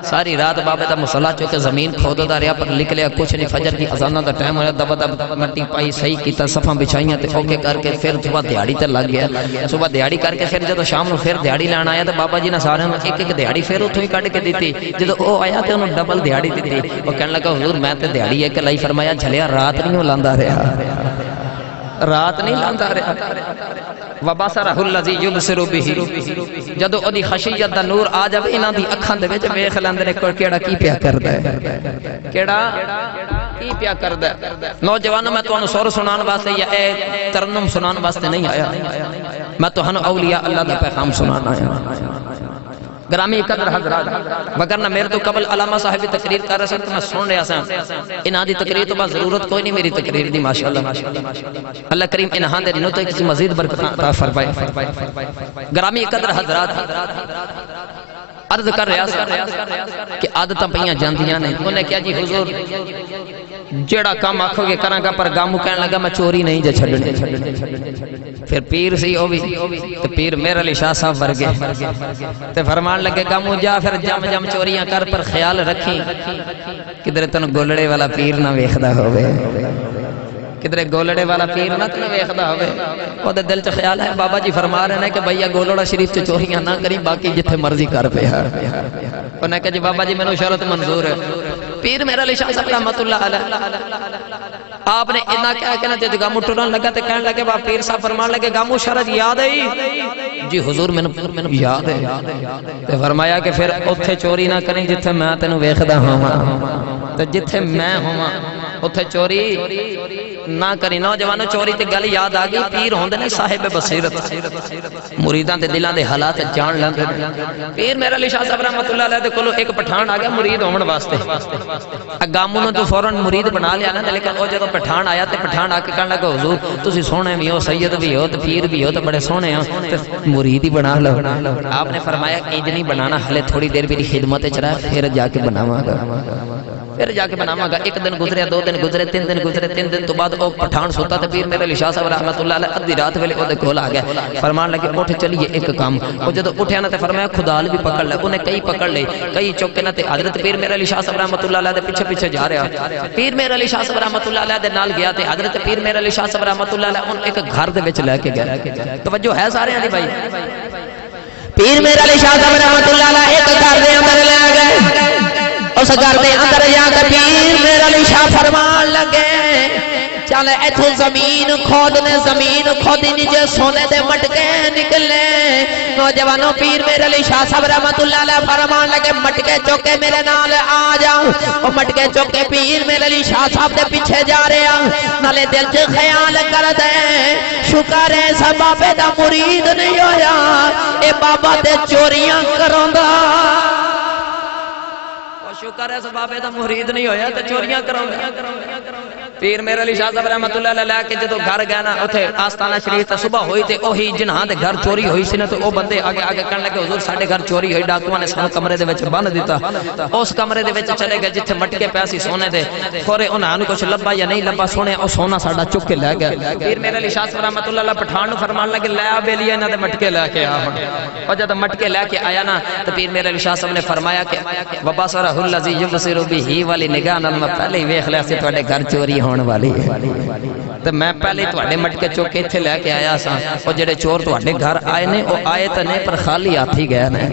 ساری رات بابے دا مصلی چوکے زمین کھودو دا رہا پر نکلیا کچھ نہیں فجر دی اذانہ دا ٹائم ہویا دبا دبا مٹی پائی صحیح کیتا صفاں بچھائیاں تے اوکے کر کے پھر صبح دیہاڑی تے لگ گیا صبح دیہاڑی کر کے پھر جدو شام نو پھر دیہاڑی لان آیا تے بابا جی نے سارے ایک ایک دیہاڑی پھر اتھوں ہی کٹ کے دیتی جدو او آیا تے انہوں ڈبل دیہاڑی دیتی وہ کہنے لگا حضور میں تے دیہاڑی ایک لائی فرمایا جھلیا رات نہیں ہو لاندا رہا رات نہیں لاندا رہا وَبَصَرَهُ الَّذِي يُبْصِرُ بِهِ جدو او دی خشیت دا نور آ جاوے انہاں دی اکھاں دے وچ ویکھ لیندے نے کیڑا کی پیا کردا ہے کیڑا کی پیا کردا ہے نوجوانوں میں تانوں سر سنان واسطے یا اے ترنم سنان واسطے نہیں آیا میں تانوں اولیاء اللہ دا پیغام سنانا آیا گرامی قدر حضرات وگرنہ میرے تو قبل علامہ صاحبی تقریر کر رہے تو میں سن رہا سا انہاں دی تقریر تو بس ضرورت کوئی نہیں میری تقریر دی ماشاءاللہ اللہ کریم انہاں دے دنوں تو کسی مزید برکت عطا فرمائے گرامی قدر حضرات عرض کر رہا سا کہ عادتاں پئیاں جاندیاں نے انہیں کیا جی حضور جیڑا کام آکھو گے کراں گا پر گامو کہنے لگا میں چوری نہیں جے چھڑنے پھر پیر سی او بھی تو پیر میر علی شاہ صاحب ورگے تو فرمان لگے گامو جا پھر جم جم چوریاں کر پر خیال رکھی کدھر تن گولڑے والا پیر نہ ویکھدا ہوئے کدھر گولڑے والا پیر نہ تن ویکھدا ہوئے او دے دل چ خیال ہے بابا جی فرما رہے ہیں کہ بھیا گولڑا شریف چ چوریاں نہ کری باقی جتھے مرضی کر پیا انہیں کہا جی بابا جی مینوں شرط منظور ہے پیر میرا علی شاہ صاحب رحمت اللہ علیہ آپ نے اتنا کیا کہنا جب گامو ٹران لگا تے کہنے لگے با پیر صاحب فرمان لگے گامو شرط یاد ہے جی حضور میں یاد ہے تے فرمایا کہ پھر اتھے چوری نہ کریں جتھے میں تینوں ویکھدا ہاں تے جتھے میں ہوں اتھے چوری نہ کریں نوجوانوں چوری تے گل یاد آ گئی پیر ہوندے نے صاحب بصیرت مریداں دے دلاں دے حالات جان لیندے پیر میرا علی شاہ صاحب رحمت اللہ علیہ دے کولو ایک پٹھان آ گیا مرید ہون واسطے گاموں نے تو فوراً مرید بنا لیا نا لیکن او جدوں پٹھان آیا تے پٹھان آ کے کہنے لگا حضور تسی سونے بھی ہو سید بھی ہو تے پیر بھی ہو تے بڑے سونے ہو تے مرید ہی بنا لو آپ نے فرمایا انج نہیں بنانا ہلے تھوڑی دیر میری خدمت وچ رہ پھر جا کے بناواں گا پھر جا کے بناواں گا ایک دن گزرے دو دن گزرے تین دن گزرے تین دن تو بعد او پٹھان سوتا تے پیر میرے علی شاہ صاحب رحمت اللہ علیہ ادھی رات ویلے او دے کول آ گیا فرمان لگے اٹھ چلیے ایک کام او جدوں اٹھیا نا تے فرمایا خدال بھی پکڑ لے انہیں کئی پکڑ لے کئی چوکے نا تے حضرت پیر میرے علی شاہ صاحب رحمت اللہ علیہ دے پیچھے پیچھے جا رہا پیر میرے علی شاہ صاحب رحمت اللہ علیہ دے نال گیا تے حضرت پیر میرے علی شاہ صاحب رحمت اللہ علیہ ان ایک گھر دے وچ لے کے گیا توجہ ہے سارے دی بھائی پیر میرے علی شاہ صاحب رحمت اللہ علیہ ایک گھر دے اندر لے گئے اس گھر دے اندر جا کے پیر میرے علی شاہ فرمان لگے چل ایتھو زمین کھودنے زمین کھودی نیچے سونے دے مٹکے نکلے نوجوانوں پیر میرے علی شاہ صاحب رحمت اللہ علیہ فرمان لگے مٹکے چوکے میرے نال آ جاؤ اور مٹکے چوکے پیر میرے علی شاہ صاحب دے پیچھے جا رہے ہیں نالے دل چ خیال کر دے شکر ہے اس بابے دا مرید نہیں ہویا اے بابا تے چوریاں کروندا شکر ہے بابے دا مرید نہیں ہویا تے چوریاں کروندا پیر میرے علی شاہ صاحب رحمت اللہ علیہ لے کے جدوں گھر گیا نا اوتھے آستانہ شریف تے صبح ہوئی تے اوہی جنہاں دے گھر چوری ہوئی سی نا تے او بندے آگے آگے کہنے لگے حضور ساڈے گھر چوری ہوئی ڈاکواں نے سانو کمرے دے وچ بند دیتا اس کمرے دے وچ چلے گئے جتھے مٹکے پئے سی سونے دے کھورے انہاں نوں کچھ لبا یا نہیں لبا سونے او سونا ساڈا چک کے لے گئے پیر میرے علی شاہ صاحب رحمت اللہ علیہ پٹھان نوں فرمان لگے لے آ بیلی انہاں دے مٹکے لے کے آ ہن او جد مٹکے لے کے آیا نا تے پیر میرے علی شاہ صاحب نے فرمایا کہ وبصرہ الذی یبصر بہ والی نگاہ نال میں پہلے ہی ویکھ لیا سی تواڈے گھر چوری ہون والی ہے تے میں پہلے تواڈے مٹکے چوک کے ایتھے لے کے آیا سا او جڑے چور تواڈے گھر آئے نے او آئے تے نہیں پر خالی ہاتھی گئے نے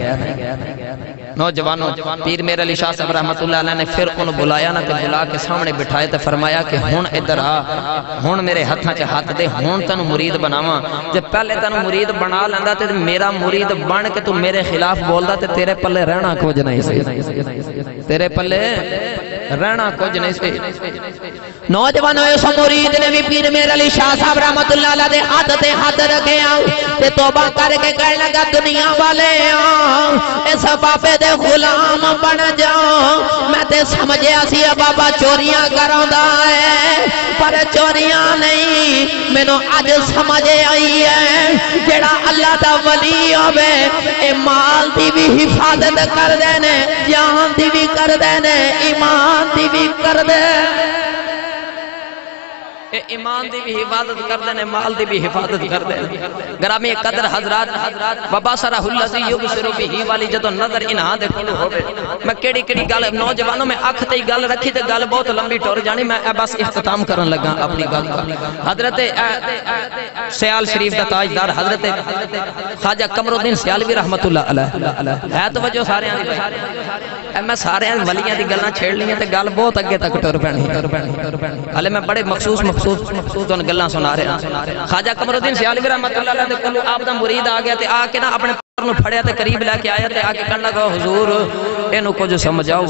نوجوانوں پیر میرے علی شاہ صاحب رحمت اللہ علیہ نے پھر انہوں بلایا نا تے بلا کے سامنے بٹھائے تے فرمایا کہ ہن ادھر آ ہن میرے ہتھاں 'چ ہاتھ دے ہن تینوں مرید بناواں جے پہلے تینوں مرید بنا لیندا تے میرا مرید بن کے تو میرے خلاف بولدا تے تیرے پلے رہنا کچھ نہیں سی تیرے پلے رہنا کچھ نہیں سی نوجوانوں اس مرید نے بھی پیر میرے علی شاہ صاحب رحمت اللہ علیہ دے ہاتھ تے ہاتھ رکھے تے توبہ کر کے کہنے لگا دنیا والے اس بابے دے غلام بن جاؤ میں تے سمجھیا سی بابا چوریاں کروندا ہے پر چوریاں نہیں مینوں اج سمجھ آئی ہے جڑا اللہ دا ولی ہوے اے مال دی بھی حفاظت کر دے نے جان دی بھی کر دے نے ایمان دی بھی کر دے اے ایمان دی بھی حفاظت کردے نے مال دی بھی حفاظت کردے گرامی قدر حضرات وبصرہ الذی یبصر بہ والی جدوں نظر انہاں دے کول ہوے میں کیڑی کیڑی گل نوجوانوں میں اکھ تے گل رکھی تے گل بہت لمبی ٹور جانی میں بس اختتام کرن لگا اپنی گل کا حضرت سیال شریف دا تاجدار حضرت خواجہ قمر الدین سیالوی رحمت اللہ علیہ ہے توجہ سارے دی میں سارے ولیاں دی گلاں چھیڑ لیاں تے گل بہت اگے تک ٹر پینی ہلے میں بڑے مخصوص ان گلاں سنا رہا خواجہ قمر الدین سیالوی رحمت اللہ علیہ دے کولوں آپ دا مرید آ گیا تے آ کے نا اپنے پر نو پھڑیا تے قریب لے کے آیا تے آ کے کہن لگا حضور اینو کچھ سمجھاؤ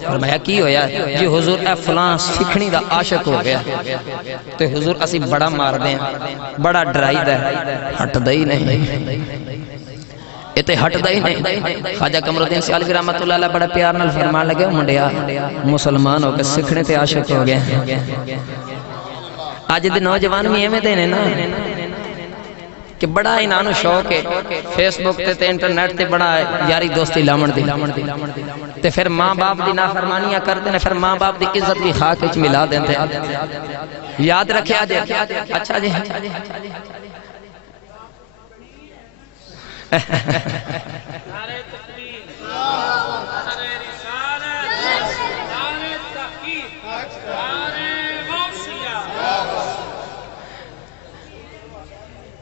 فرمایا کی ہویا جی حضور اے فلاں سکھنی دا عاشق ہو گیا تے حضور اسی بڑا مار دیں بڑا ڈرائی دے ہٹ دئی نہیں اتے ہٹ دئی نہیں خواجہ قمر الدین سیالوی رحمت اللہ علیہ بڑا پیار نال فرمان لگے منڈیا مسلمان ہو کے سکھنے تے عاشق ہو گیا آج دے نوجوان بھی ایویں دے نے نا کہ بڑا انہاں نوں شوق ہے فیس بک تے انٹرنیٹ تے بڑا یاری دوستی لاون دی تے پھر ماں باپ دی نافرمانیاں کردے نے پھر ماں باپ دی عزت بھی خاک وچ ملا دیندے یاد رکھیا جے اچھا جی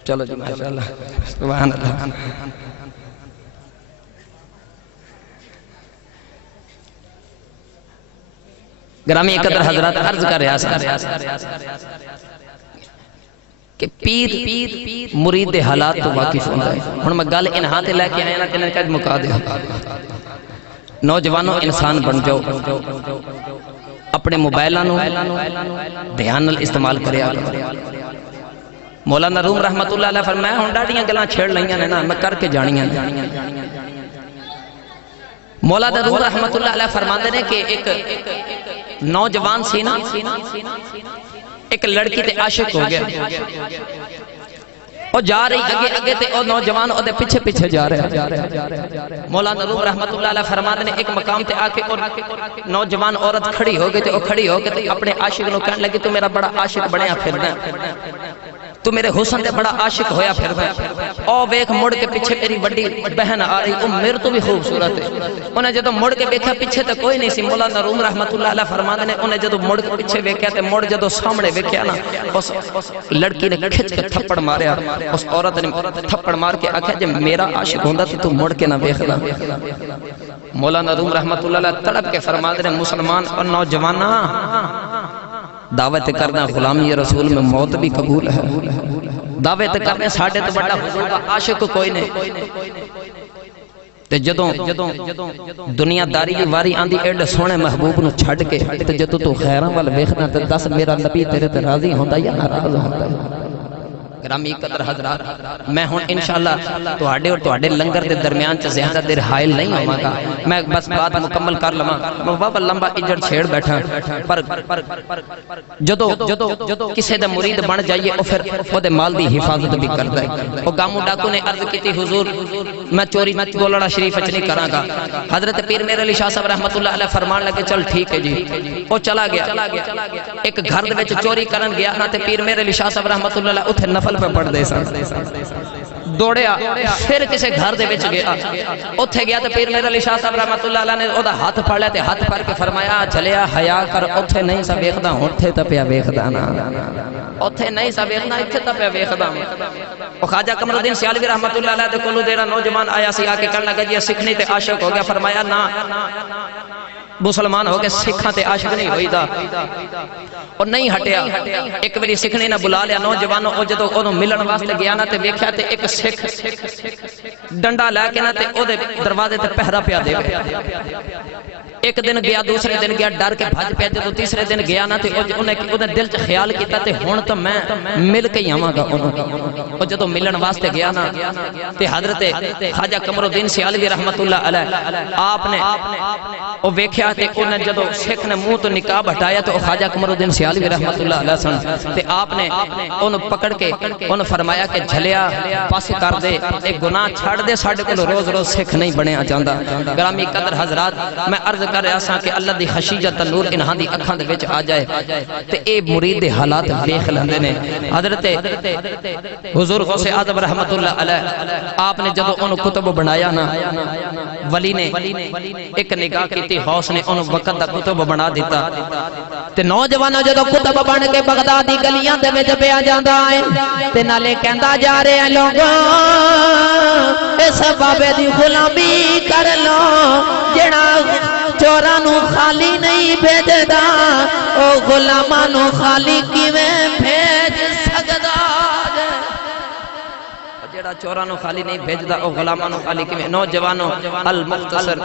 چلو جی ماشاءاللہ سبحان اللہ گرامی قدر حضرات عرض کر رہا کہ پیر مرید دے حالات تو واقف ہوتا ہے ہن میں گل انہاں تے لے کے آیا نا کہ کج مکا دے نوجوانوں انسان بن جاؤ اپنے موبائلاں نو دھیان نال استعمال کریا مولانا روم رحمت اللہ علیہ فرمایا ہن ڈاڈیاں گلاں چھیڑ لیاں نے نا میں کر کے جانیاں مولانا روم رحمت اللہ علیہ فرماندے نے کہ ایک نوجوان سی نا ایک لڑکی تے عاشق ہو گیا وہ جا رہی اگے اگے تے وہ نوجوان وہ دے پیچھے پیچھے جا رہے مولانا روم رحمت اللہ علیہ فرماندے نے ایک مقام تے آکے نوجوان عورت کھڑی ہو گئی تے وہ کھڑی ہو کے تے اپنے عاشق نو کہنے لگی تو میرا بڑا عاشق بنیا پھردا تو میرے حسن دے بڑا عاشق ہویا پھردا او ویکھ مڑ کے پیچھے میری بڑی بہن آ رہی او میرے تو بھی خوبصورت ہے انہیں جدوں مڑ کے ویکھیا پیچھے تے کوئی نہیں سی مولانا روم رحمت اللہ علیہ فرماندے نے انہیں جدوں مڑ کے پیچھے ویکھیا تے مڑ جدوں سامنے ویکھیا نا اس لڑکی نے کھچ کے تھپڑ ماریا اس عورت نے تھپڑ مار کے آکھیا جے میرا عاشق ہوندا تے تو مڑ کے نہ ویکھدا مولانا روم رحمت اللہ علیہ تڑپ کے فرماندے نے مسلمان اور نوجواناں دعوت کرنا غلامی رسول میں موت بھی قبول ہے دعوت کرنے ساڑھے تو بڑا حضور کا عاشق کوئی نہیں تے جدوں دنیا داری دی واری آندی ایڈ سونے محبوب نو چھڑ کے تے جدوں تو خیراں وال ویکھنا تے دس میرا نبی تیرے تے راضی ہوندا یا ناراض ہوندا ہے گرامی قدر حضرات میں ہن انشاءاللہ تواڈے اور تواڈے لنگر دے درمیان چ زیادہ دیر حائل نہیں ہوواں گا میں بس بات مکمل کر لواں میں بابا لمبا اجڑ چھیڑ بیٹھا پر جدوں کسے دا مرید بن جائیے او پھر او دے مال دی حفاظت بھی کردا ہے او گامو ڈاکو نے عرض کیتی حضور میں چوری گولڑا شریف وچ نہیں کراں گا حضرت پیر میرے علی شاہ صاحب رحمت اللہ علیہ فرمان لگے چل ٹھیک ہے جی او چلا گیا ایک گھر دے وچ چوری کرن گیا نا تے پیر میرے علی شاہ صاحب رحمت اللہ علیہ اوتھے نفل پہ پڑھ دے سن دوڑیا پھر کسے گھر دے وچ گیا اوتھے گیا تے پیر میرے علی شاہ صاحب رحمت اللہ علیہ نے او دا ہاتھ پھڑ لیا تے ہاتھ پھڑ کے فرمایا چلیا حیا کر اوتھے نہیں سا ویکھدا اوتھے تے پیا ویکھدا نا اوتھے نہیں سا ویکھدا ایتھے تے پیا ویکھدا او خواجہ قمر الدین سیالوی رحمت اللہ علیہ دے کولوں دیرا نوجوان آیا سی آ کے کہن لگا جی سکھنی تے عاشق ہو گیا فرمایا نا مسلمان ہو کے سکھاں تے عاشق نہیں ہوئی دا اور نہیں ہٹیا ایک بری سکھنی نے بلا لیا نوجوانوں او جدوں اونوں ملن واسطے گیا نا تے ویکھیا تے ایک سکھ ڈنڈا لے کے نا تے او دے دروازے تے پہرا پیا دے ایک دن گیا دوسرے دن گیا ڈر کے بھج پیا جدوں تیسرے دن گیا نا تے اونے دل چ خیال کیتا تے ہن تو میں مل کے ہی آواں گا او جدوں ملن واسطے گیا نا تے حضرت خواجہ قمر الدین سیالوی رحمت اللہ علیہ آپ نے او ویکھیا تے انہیں جدوں سکھ نے منہ تو نقاب ہٹایا تو خواجہ قمر الدین سیالوی رحمت اللہ علیہ سن تے آپ نے انہوں پکڑ کے انہوں فرمایا کہ جھلیا پاس کر دے ایک گناہ چھاڑ دے ساڑھے کو روز روز سکھ نہیں بنے آ جاندہ گرامی قدر حضرات میں عرض کر رہا سا کہ اللہ دی خشیت نور انہاں دی اکھاں دے وچ آ جائے تے اے مرید دے حالات ویکھ لیندے نے حضرت حضور غوث اعظم رحمت اللہ علیہ آپ نے جدوں انہوں کتب بنایا نا ولی نے ایک نگاہ کیتی غوث نے انہوں وقت دا کتب بنا دیتا تے نوجوانوں جدوں کتب بن کے بغداد دی گلیاں دے وچ پیا جاندا ہے تے نالے کہندا جا رہے ہیں لوگوں اس بابے دی غلامی کر لو جڑا چوراں نو خالی نہیں بھیجدا او غلاماں نو خالی کیویں بھیج سکدا جڑا چوراں نو خالی نہیں بھیجدا او غلاماں نو خالی کیویں نوجوانوں المختصر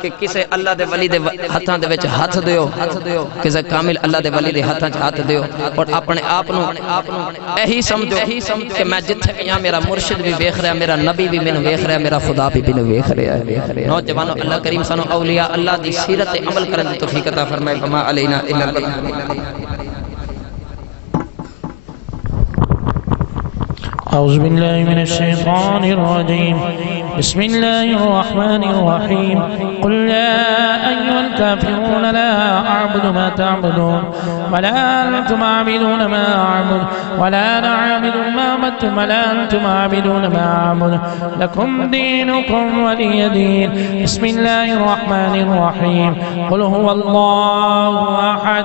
کہ کسے اللہ دے ولی دے ہتھاں دے وچ ہاتھ دیو کسے کامل اللہ دے ولی دے ہتھاں وچ ہاتھ دیو اور اپنے آپ نو یہی سمجھو کہ میں جتھے بھی ہاں میرا مرشد بھی ویکھ رہا میرا نبی بھی مینوں ویکھ رہا میرا خدا بھی مینوں ویکھ رہا ہے نوجوانوں اللہ کریم سانو اولیاء اللہ دی سیرت تے عمل کرن دی توفیق عطا فرمائے وما علینا الا البلاغ أعوذ بالله من الشيطان الرجيم بسم الله الرحمن الرحيم قل يا أيها الكافرون لا أعبد ما تعبدون ولا أنتم عابدون ما أعبد ولا أنا عابد ما عبدتم ولا أنتم عابدون ما أعبد لكم دينكم ولي دين بسم الله الرحمن الرحيم قل هو الله أحد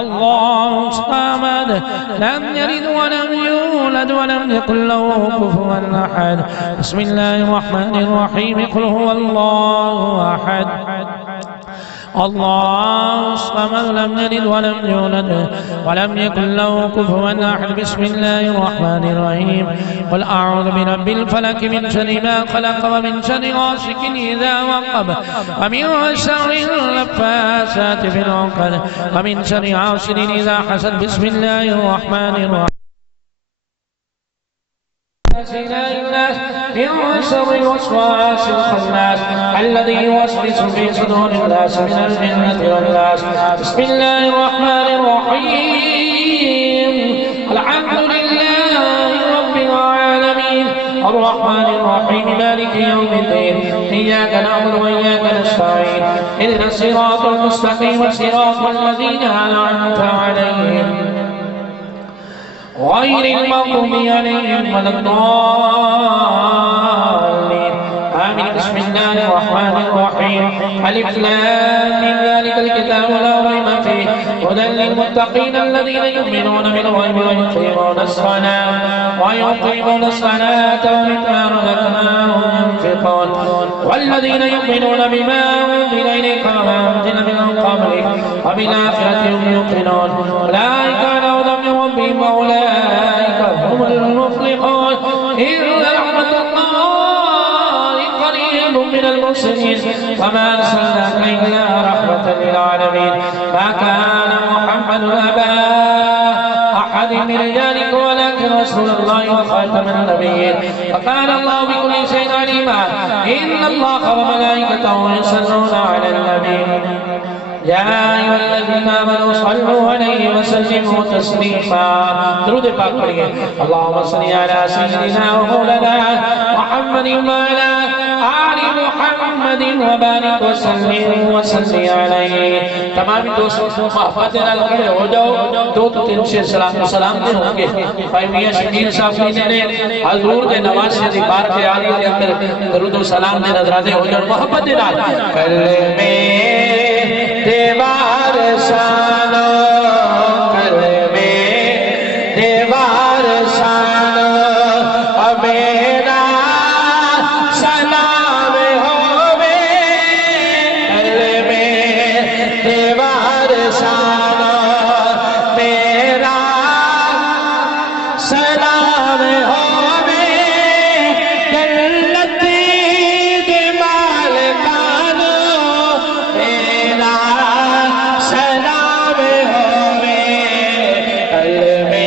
الله الصمد لم يلد ولم يولد ولم يكن له كفوا أحد بسم الله الرحمن الرحيم قل هو الله أحد الله الصمد لم يلد ولم يولد ولم يكن له كفوا أحد بسم الله الرحمن الرحيم قل أعوذ برب الفلك من شر ما خلق ومن شر غاسق إذا وقب ومن شر النفاثات في العقد ومن شر حاسد إذا حسد بسم الله الرحمن الرحيم من شر الوسواس الخناس الذي يوسوس في صدور الناس من الجنة والناس بسم الله الرحمن الرحيم الحمد لله رب العالمين الرحمن الرحيم مالك يوم الدين إياك نعبد وإياك نستعين اهدنا الصراط المستقيم صراط الذين أنعمت عليهم غير المغضوب عليهم ولا الضالين آمين بسم الله الرحمن الرحيم ألف لام من ذلك الكتاب لا ريب فيه هدى للمتقين الذين يؤمنون بالغيب ويقيمون الصلاة ومما رزقناهم ينفقون والذين يؤمنون بما أنزل إليك وما أنزل من قبلك وبالآخرة هم يوقنون أولئك على هدى من ربهم وأولئك هم المفلحون إلا رحمة الله قريب من المحسنين وما أرسلناك إلا رحمة للعالمين ما كان محمد أبا أحد من رجالكم ولكن رسول الله وخاتم النبيين وكان الله بكل شيء عليما إن الله وملائكته يصلون على النبي يا أيها الذين آمنوا صلوا عليه وسلموا تسليما درود پاک پڑھیے اللهم صل على سيدنا ومولانا محمد وعلى آل محمد وبارك وسلم عليه تمام دوستوں محبت نال کھڑے ہو جاؤ دو تین سے سلام دے ہوں گے بھائی میاں شبیر صاحب نے حضور دے نواسے دی بار کے عالی دے اندر درود و سلام دے نظرانے ہو جاؤ محبت نال کلمے دیوار سانو کلمے دیوار سانو میرا سلام ہووے کلمے دیوار سانو میرا سلام ہووے جنتی دے مالکانو میرا سلام ہووے کلمے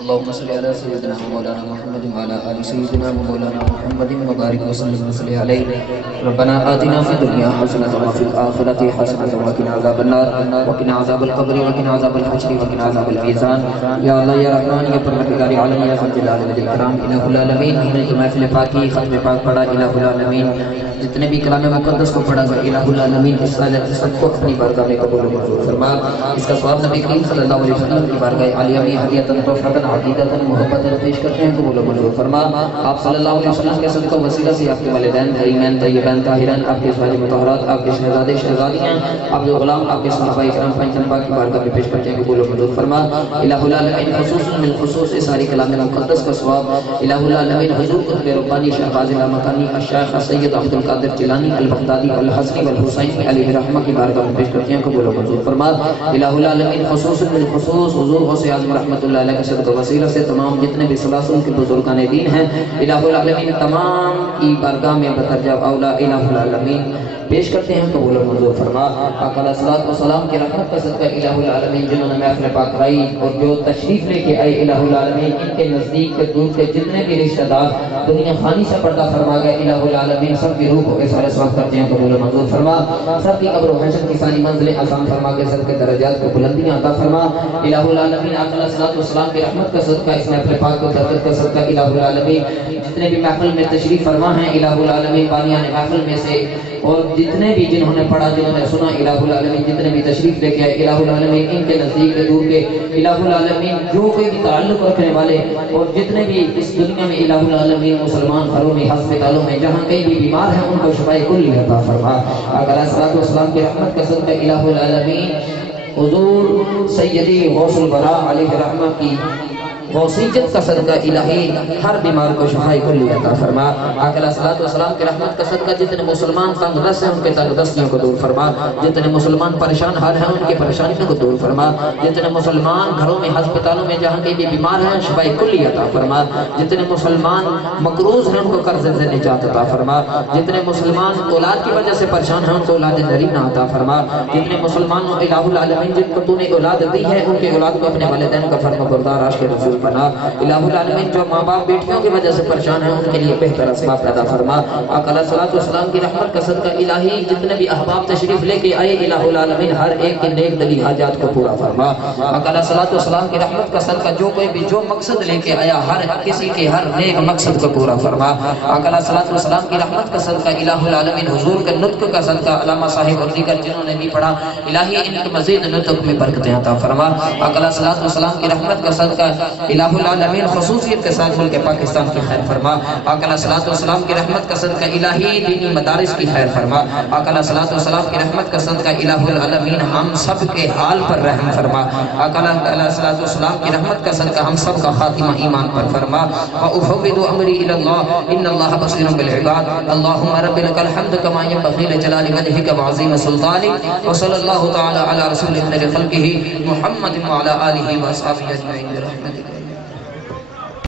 اللهم صل على سيدنا مولانا محمد وعلى آل سيدنا مولانا محمد وبارك وسلم وصلي عليه ربنا آتنا في الدنيا حسنة وفي الآخرة حسنة وقنا عذاب النار وقنا عذاب القبر وقنا عذاب الحشر وقنا عذاب الميزان يا الله يا رحمن يا پروردگار عالم يا ذو الجلال والاکرام الہ العالمین ہم نے محفل پاکی ختم پاک پڑھا الہ العالمین جتنے بھی کلام مقدس کو پڑھا گا الہ العالمین اس سب کو اپنی بارگاہ میں قبول و منظور فرما اس کا ثواب نبی کریم صلی اللہ علیہ وسلم کی بارگاہ عالیہ میں ہدیۃ تحفۃ عقیدۃ محبت پیش کرتے ہیں قبول و منظور فرما آپ صلی اللہ علیہ وسلم کے صدقہ وسیلہ سے آپ کے والدین حریمین طیبین طاہرین آپ کے ازواج مطہرات آپ کے شہزادے شہزادیاں آپ کے غلام آپ کے صحابہ کرام پنجم پاک کی بارگاہ میں پیش کرتے ہیں قبول و منظور فرما الہ العالمین خصوصاً بالخصوص اس ساری کلام مقدس کا ثواب الہ العالمین حضور قطب ربانی شہباز لامکانی الشیخ سید عبد القادر جیلانی البغدادی الحسنی والحسینی علیہ رحمہ کی بارگاہ میں پیش کرتے ہیں قبول و منظور فرما الہ العالمین خصوصاً بالخصوص حضور غوث اعظم رحمۃ اللہ علیہ کے صدقہ وسیلہ سے تمام جتنے بھی سلاسل کے بزرگان دین ہیں الہ العالمین تمام کی بارگاہ میں بترجہ اولا الہ العالمین پیش کرتے ہیں قبول و منظور فرما آقا علیہ الصلوۃ والسلام کی رحمت کا صدقہ الہ العالمین جنہوں نے محفل پاک رائی اور جو تشریف لے کے آئے الہ العالمین ان کے نزدیک کے دور کے جتنے بھی رشتہ دار دنیا خانی سے پردہ فرما گئے الہ العالمین سب کی روح کو اظہار ثواب کرتے ہیں قبول و منظور فرما سب کی قبر و حشر کی ساری منزلیں آسان فرما کے سب کے درجات کو بلندیاں عطا فرما الہ العالمین آقا علیہ الصلوۃ والسلام کی رحمت کا صدقہ اس محفل پاک کو برکت کا صدقہ الہ العالمین جتنے بھی محفل میں تشریف فرما ہیں الہ العالمین بانیان محفل میں سے اور جتنے بھی جنہوں نے پڑھا جنہوں نے سنا الہ العالمین جتنے بھی تشریف لے کے آئے الہ العالمین ان کے نزدیک کے دور کے الہ العالمین جو کوئی بھی تعلق رکھنے والے اور جتنے بھی اس دنیا میں الہ العالمین مسلمان گھروں میں ہسپتالوں میں جہاں کئی بھی بیمار ہیں ان کو شفائے کلی عطا فرما آقا علیہ الصلوۃ والسلام کی رحمت کا صدقہ الہ العالمین حضور سیدی غوث البراء علیہ رحمہ کی غوثیت کا صدقہ الہی ہر بیمار کو شفائے کلی عطا فرما آقا علیہ الصلوۃ والسلام کی رحمت کا صدقہ جتنے مسلمان تنگ دست ہیں ان کے تنگ دستیوں کو دور فرما جتنے مسلمان پریشان حال ہیں ان کی پریشانیوں کو دور فرما جتنے مسلمان گھروں میں ہسپتالوں میں جہاں کہیں بھی بیمار ہیں شفائے کلی عطا فرما جتنے مسلمان مقروض ہیں ان کو قرض سے نجات عطا فرما جتنے مسلمان اولاد کی وجہ سے پریشان ہیں ان کو اولاد نرینہ عطا فرما جتنے مسلمان الہ العالمین جن کو تو نے اولاد دی ہے ان کے اولاد کو اپنے والدین کا فرما بردار عاشق رسول بنا الہ العالمین جو ماں باپ بیٹیوں کی وجہ سے پریشان ہیں ان کے لیے بہتر اسباب پیدا فرما آقا علیہ الصلوۃ والسلام کی رحمت کا صدقہ الہی جتنے بھی احباب تشریف لے کے آئے الہ العالمین ہر ایک کی نیک دلی حاجات کو پورا فرما آقا علیہ الصلوۃ والسلام کی رحمت کا صدقہ جو کوئی بھی جو مقصد لے کے آیا ہر کسی کے ہر نیک مقصد کو پورا فرما آقا علیہ الصلوۃ والسلام کی رحمت کا صدقہ الہ العالمین حضور کے نطق کا صدقہ علامہ صاحب اور دیگر جنہوں نے بھی پڑھا الہی ان کے مزید نطق میں برکتیں عطا فرما آقا علیہ الصلوۃ والسلام کی رحمت کا صدقہ الہ العالمین خصوصیت کے ساتھ ملک پاکستان کی خیر فرما آقا علیہ الصلوۃ والسلام کی رحمت کا صدقہ الہی دینی مدارس کی خیر فرما آقا علیہ الصلوۃ والسلام کی رحمت کا صدقہ الہ العالمین ہم سب کے حال پر رحم فرما آقا علیہ الصلوۃ والسلام کی رحمت کا صدقہ ہم سب کا خاتمہ ایمان پر فرما وافوض امری الی اللہ ان اللہ بصیر بالعباد اللهم رب لك الحمد كما ينبغي لجلال وجهك وعظيم سلطانك وصلى الله تعالى على رسول خير خلقه محمد وعلى اله واصحابه اجمعين برحمتك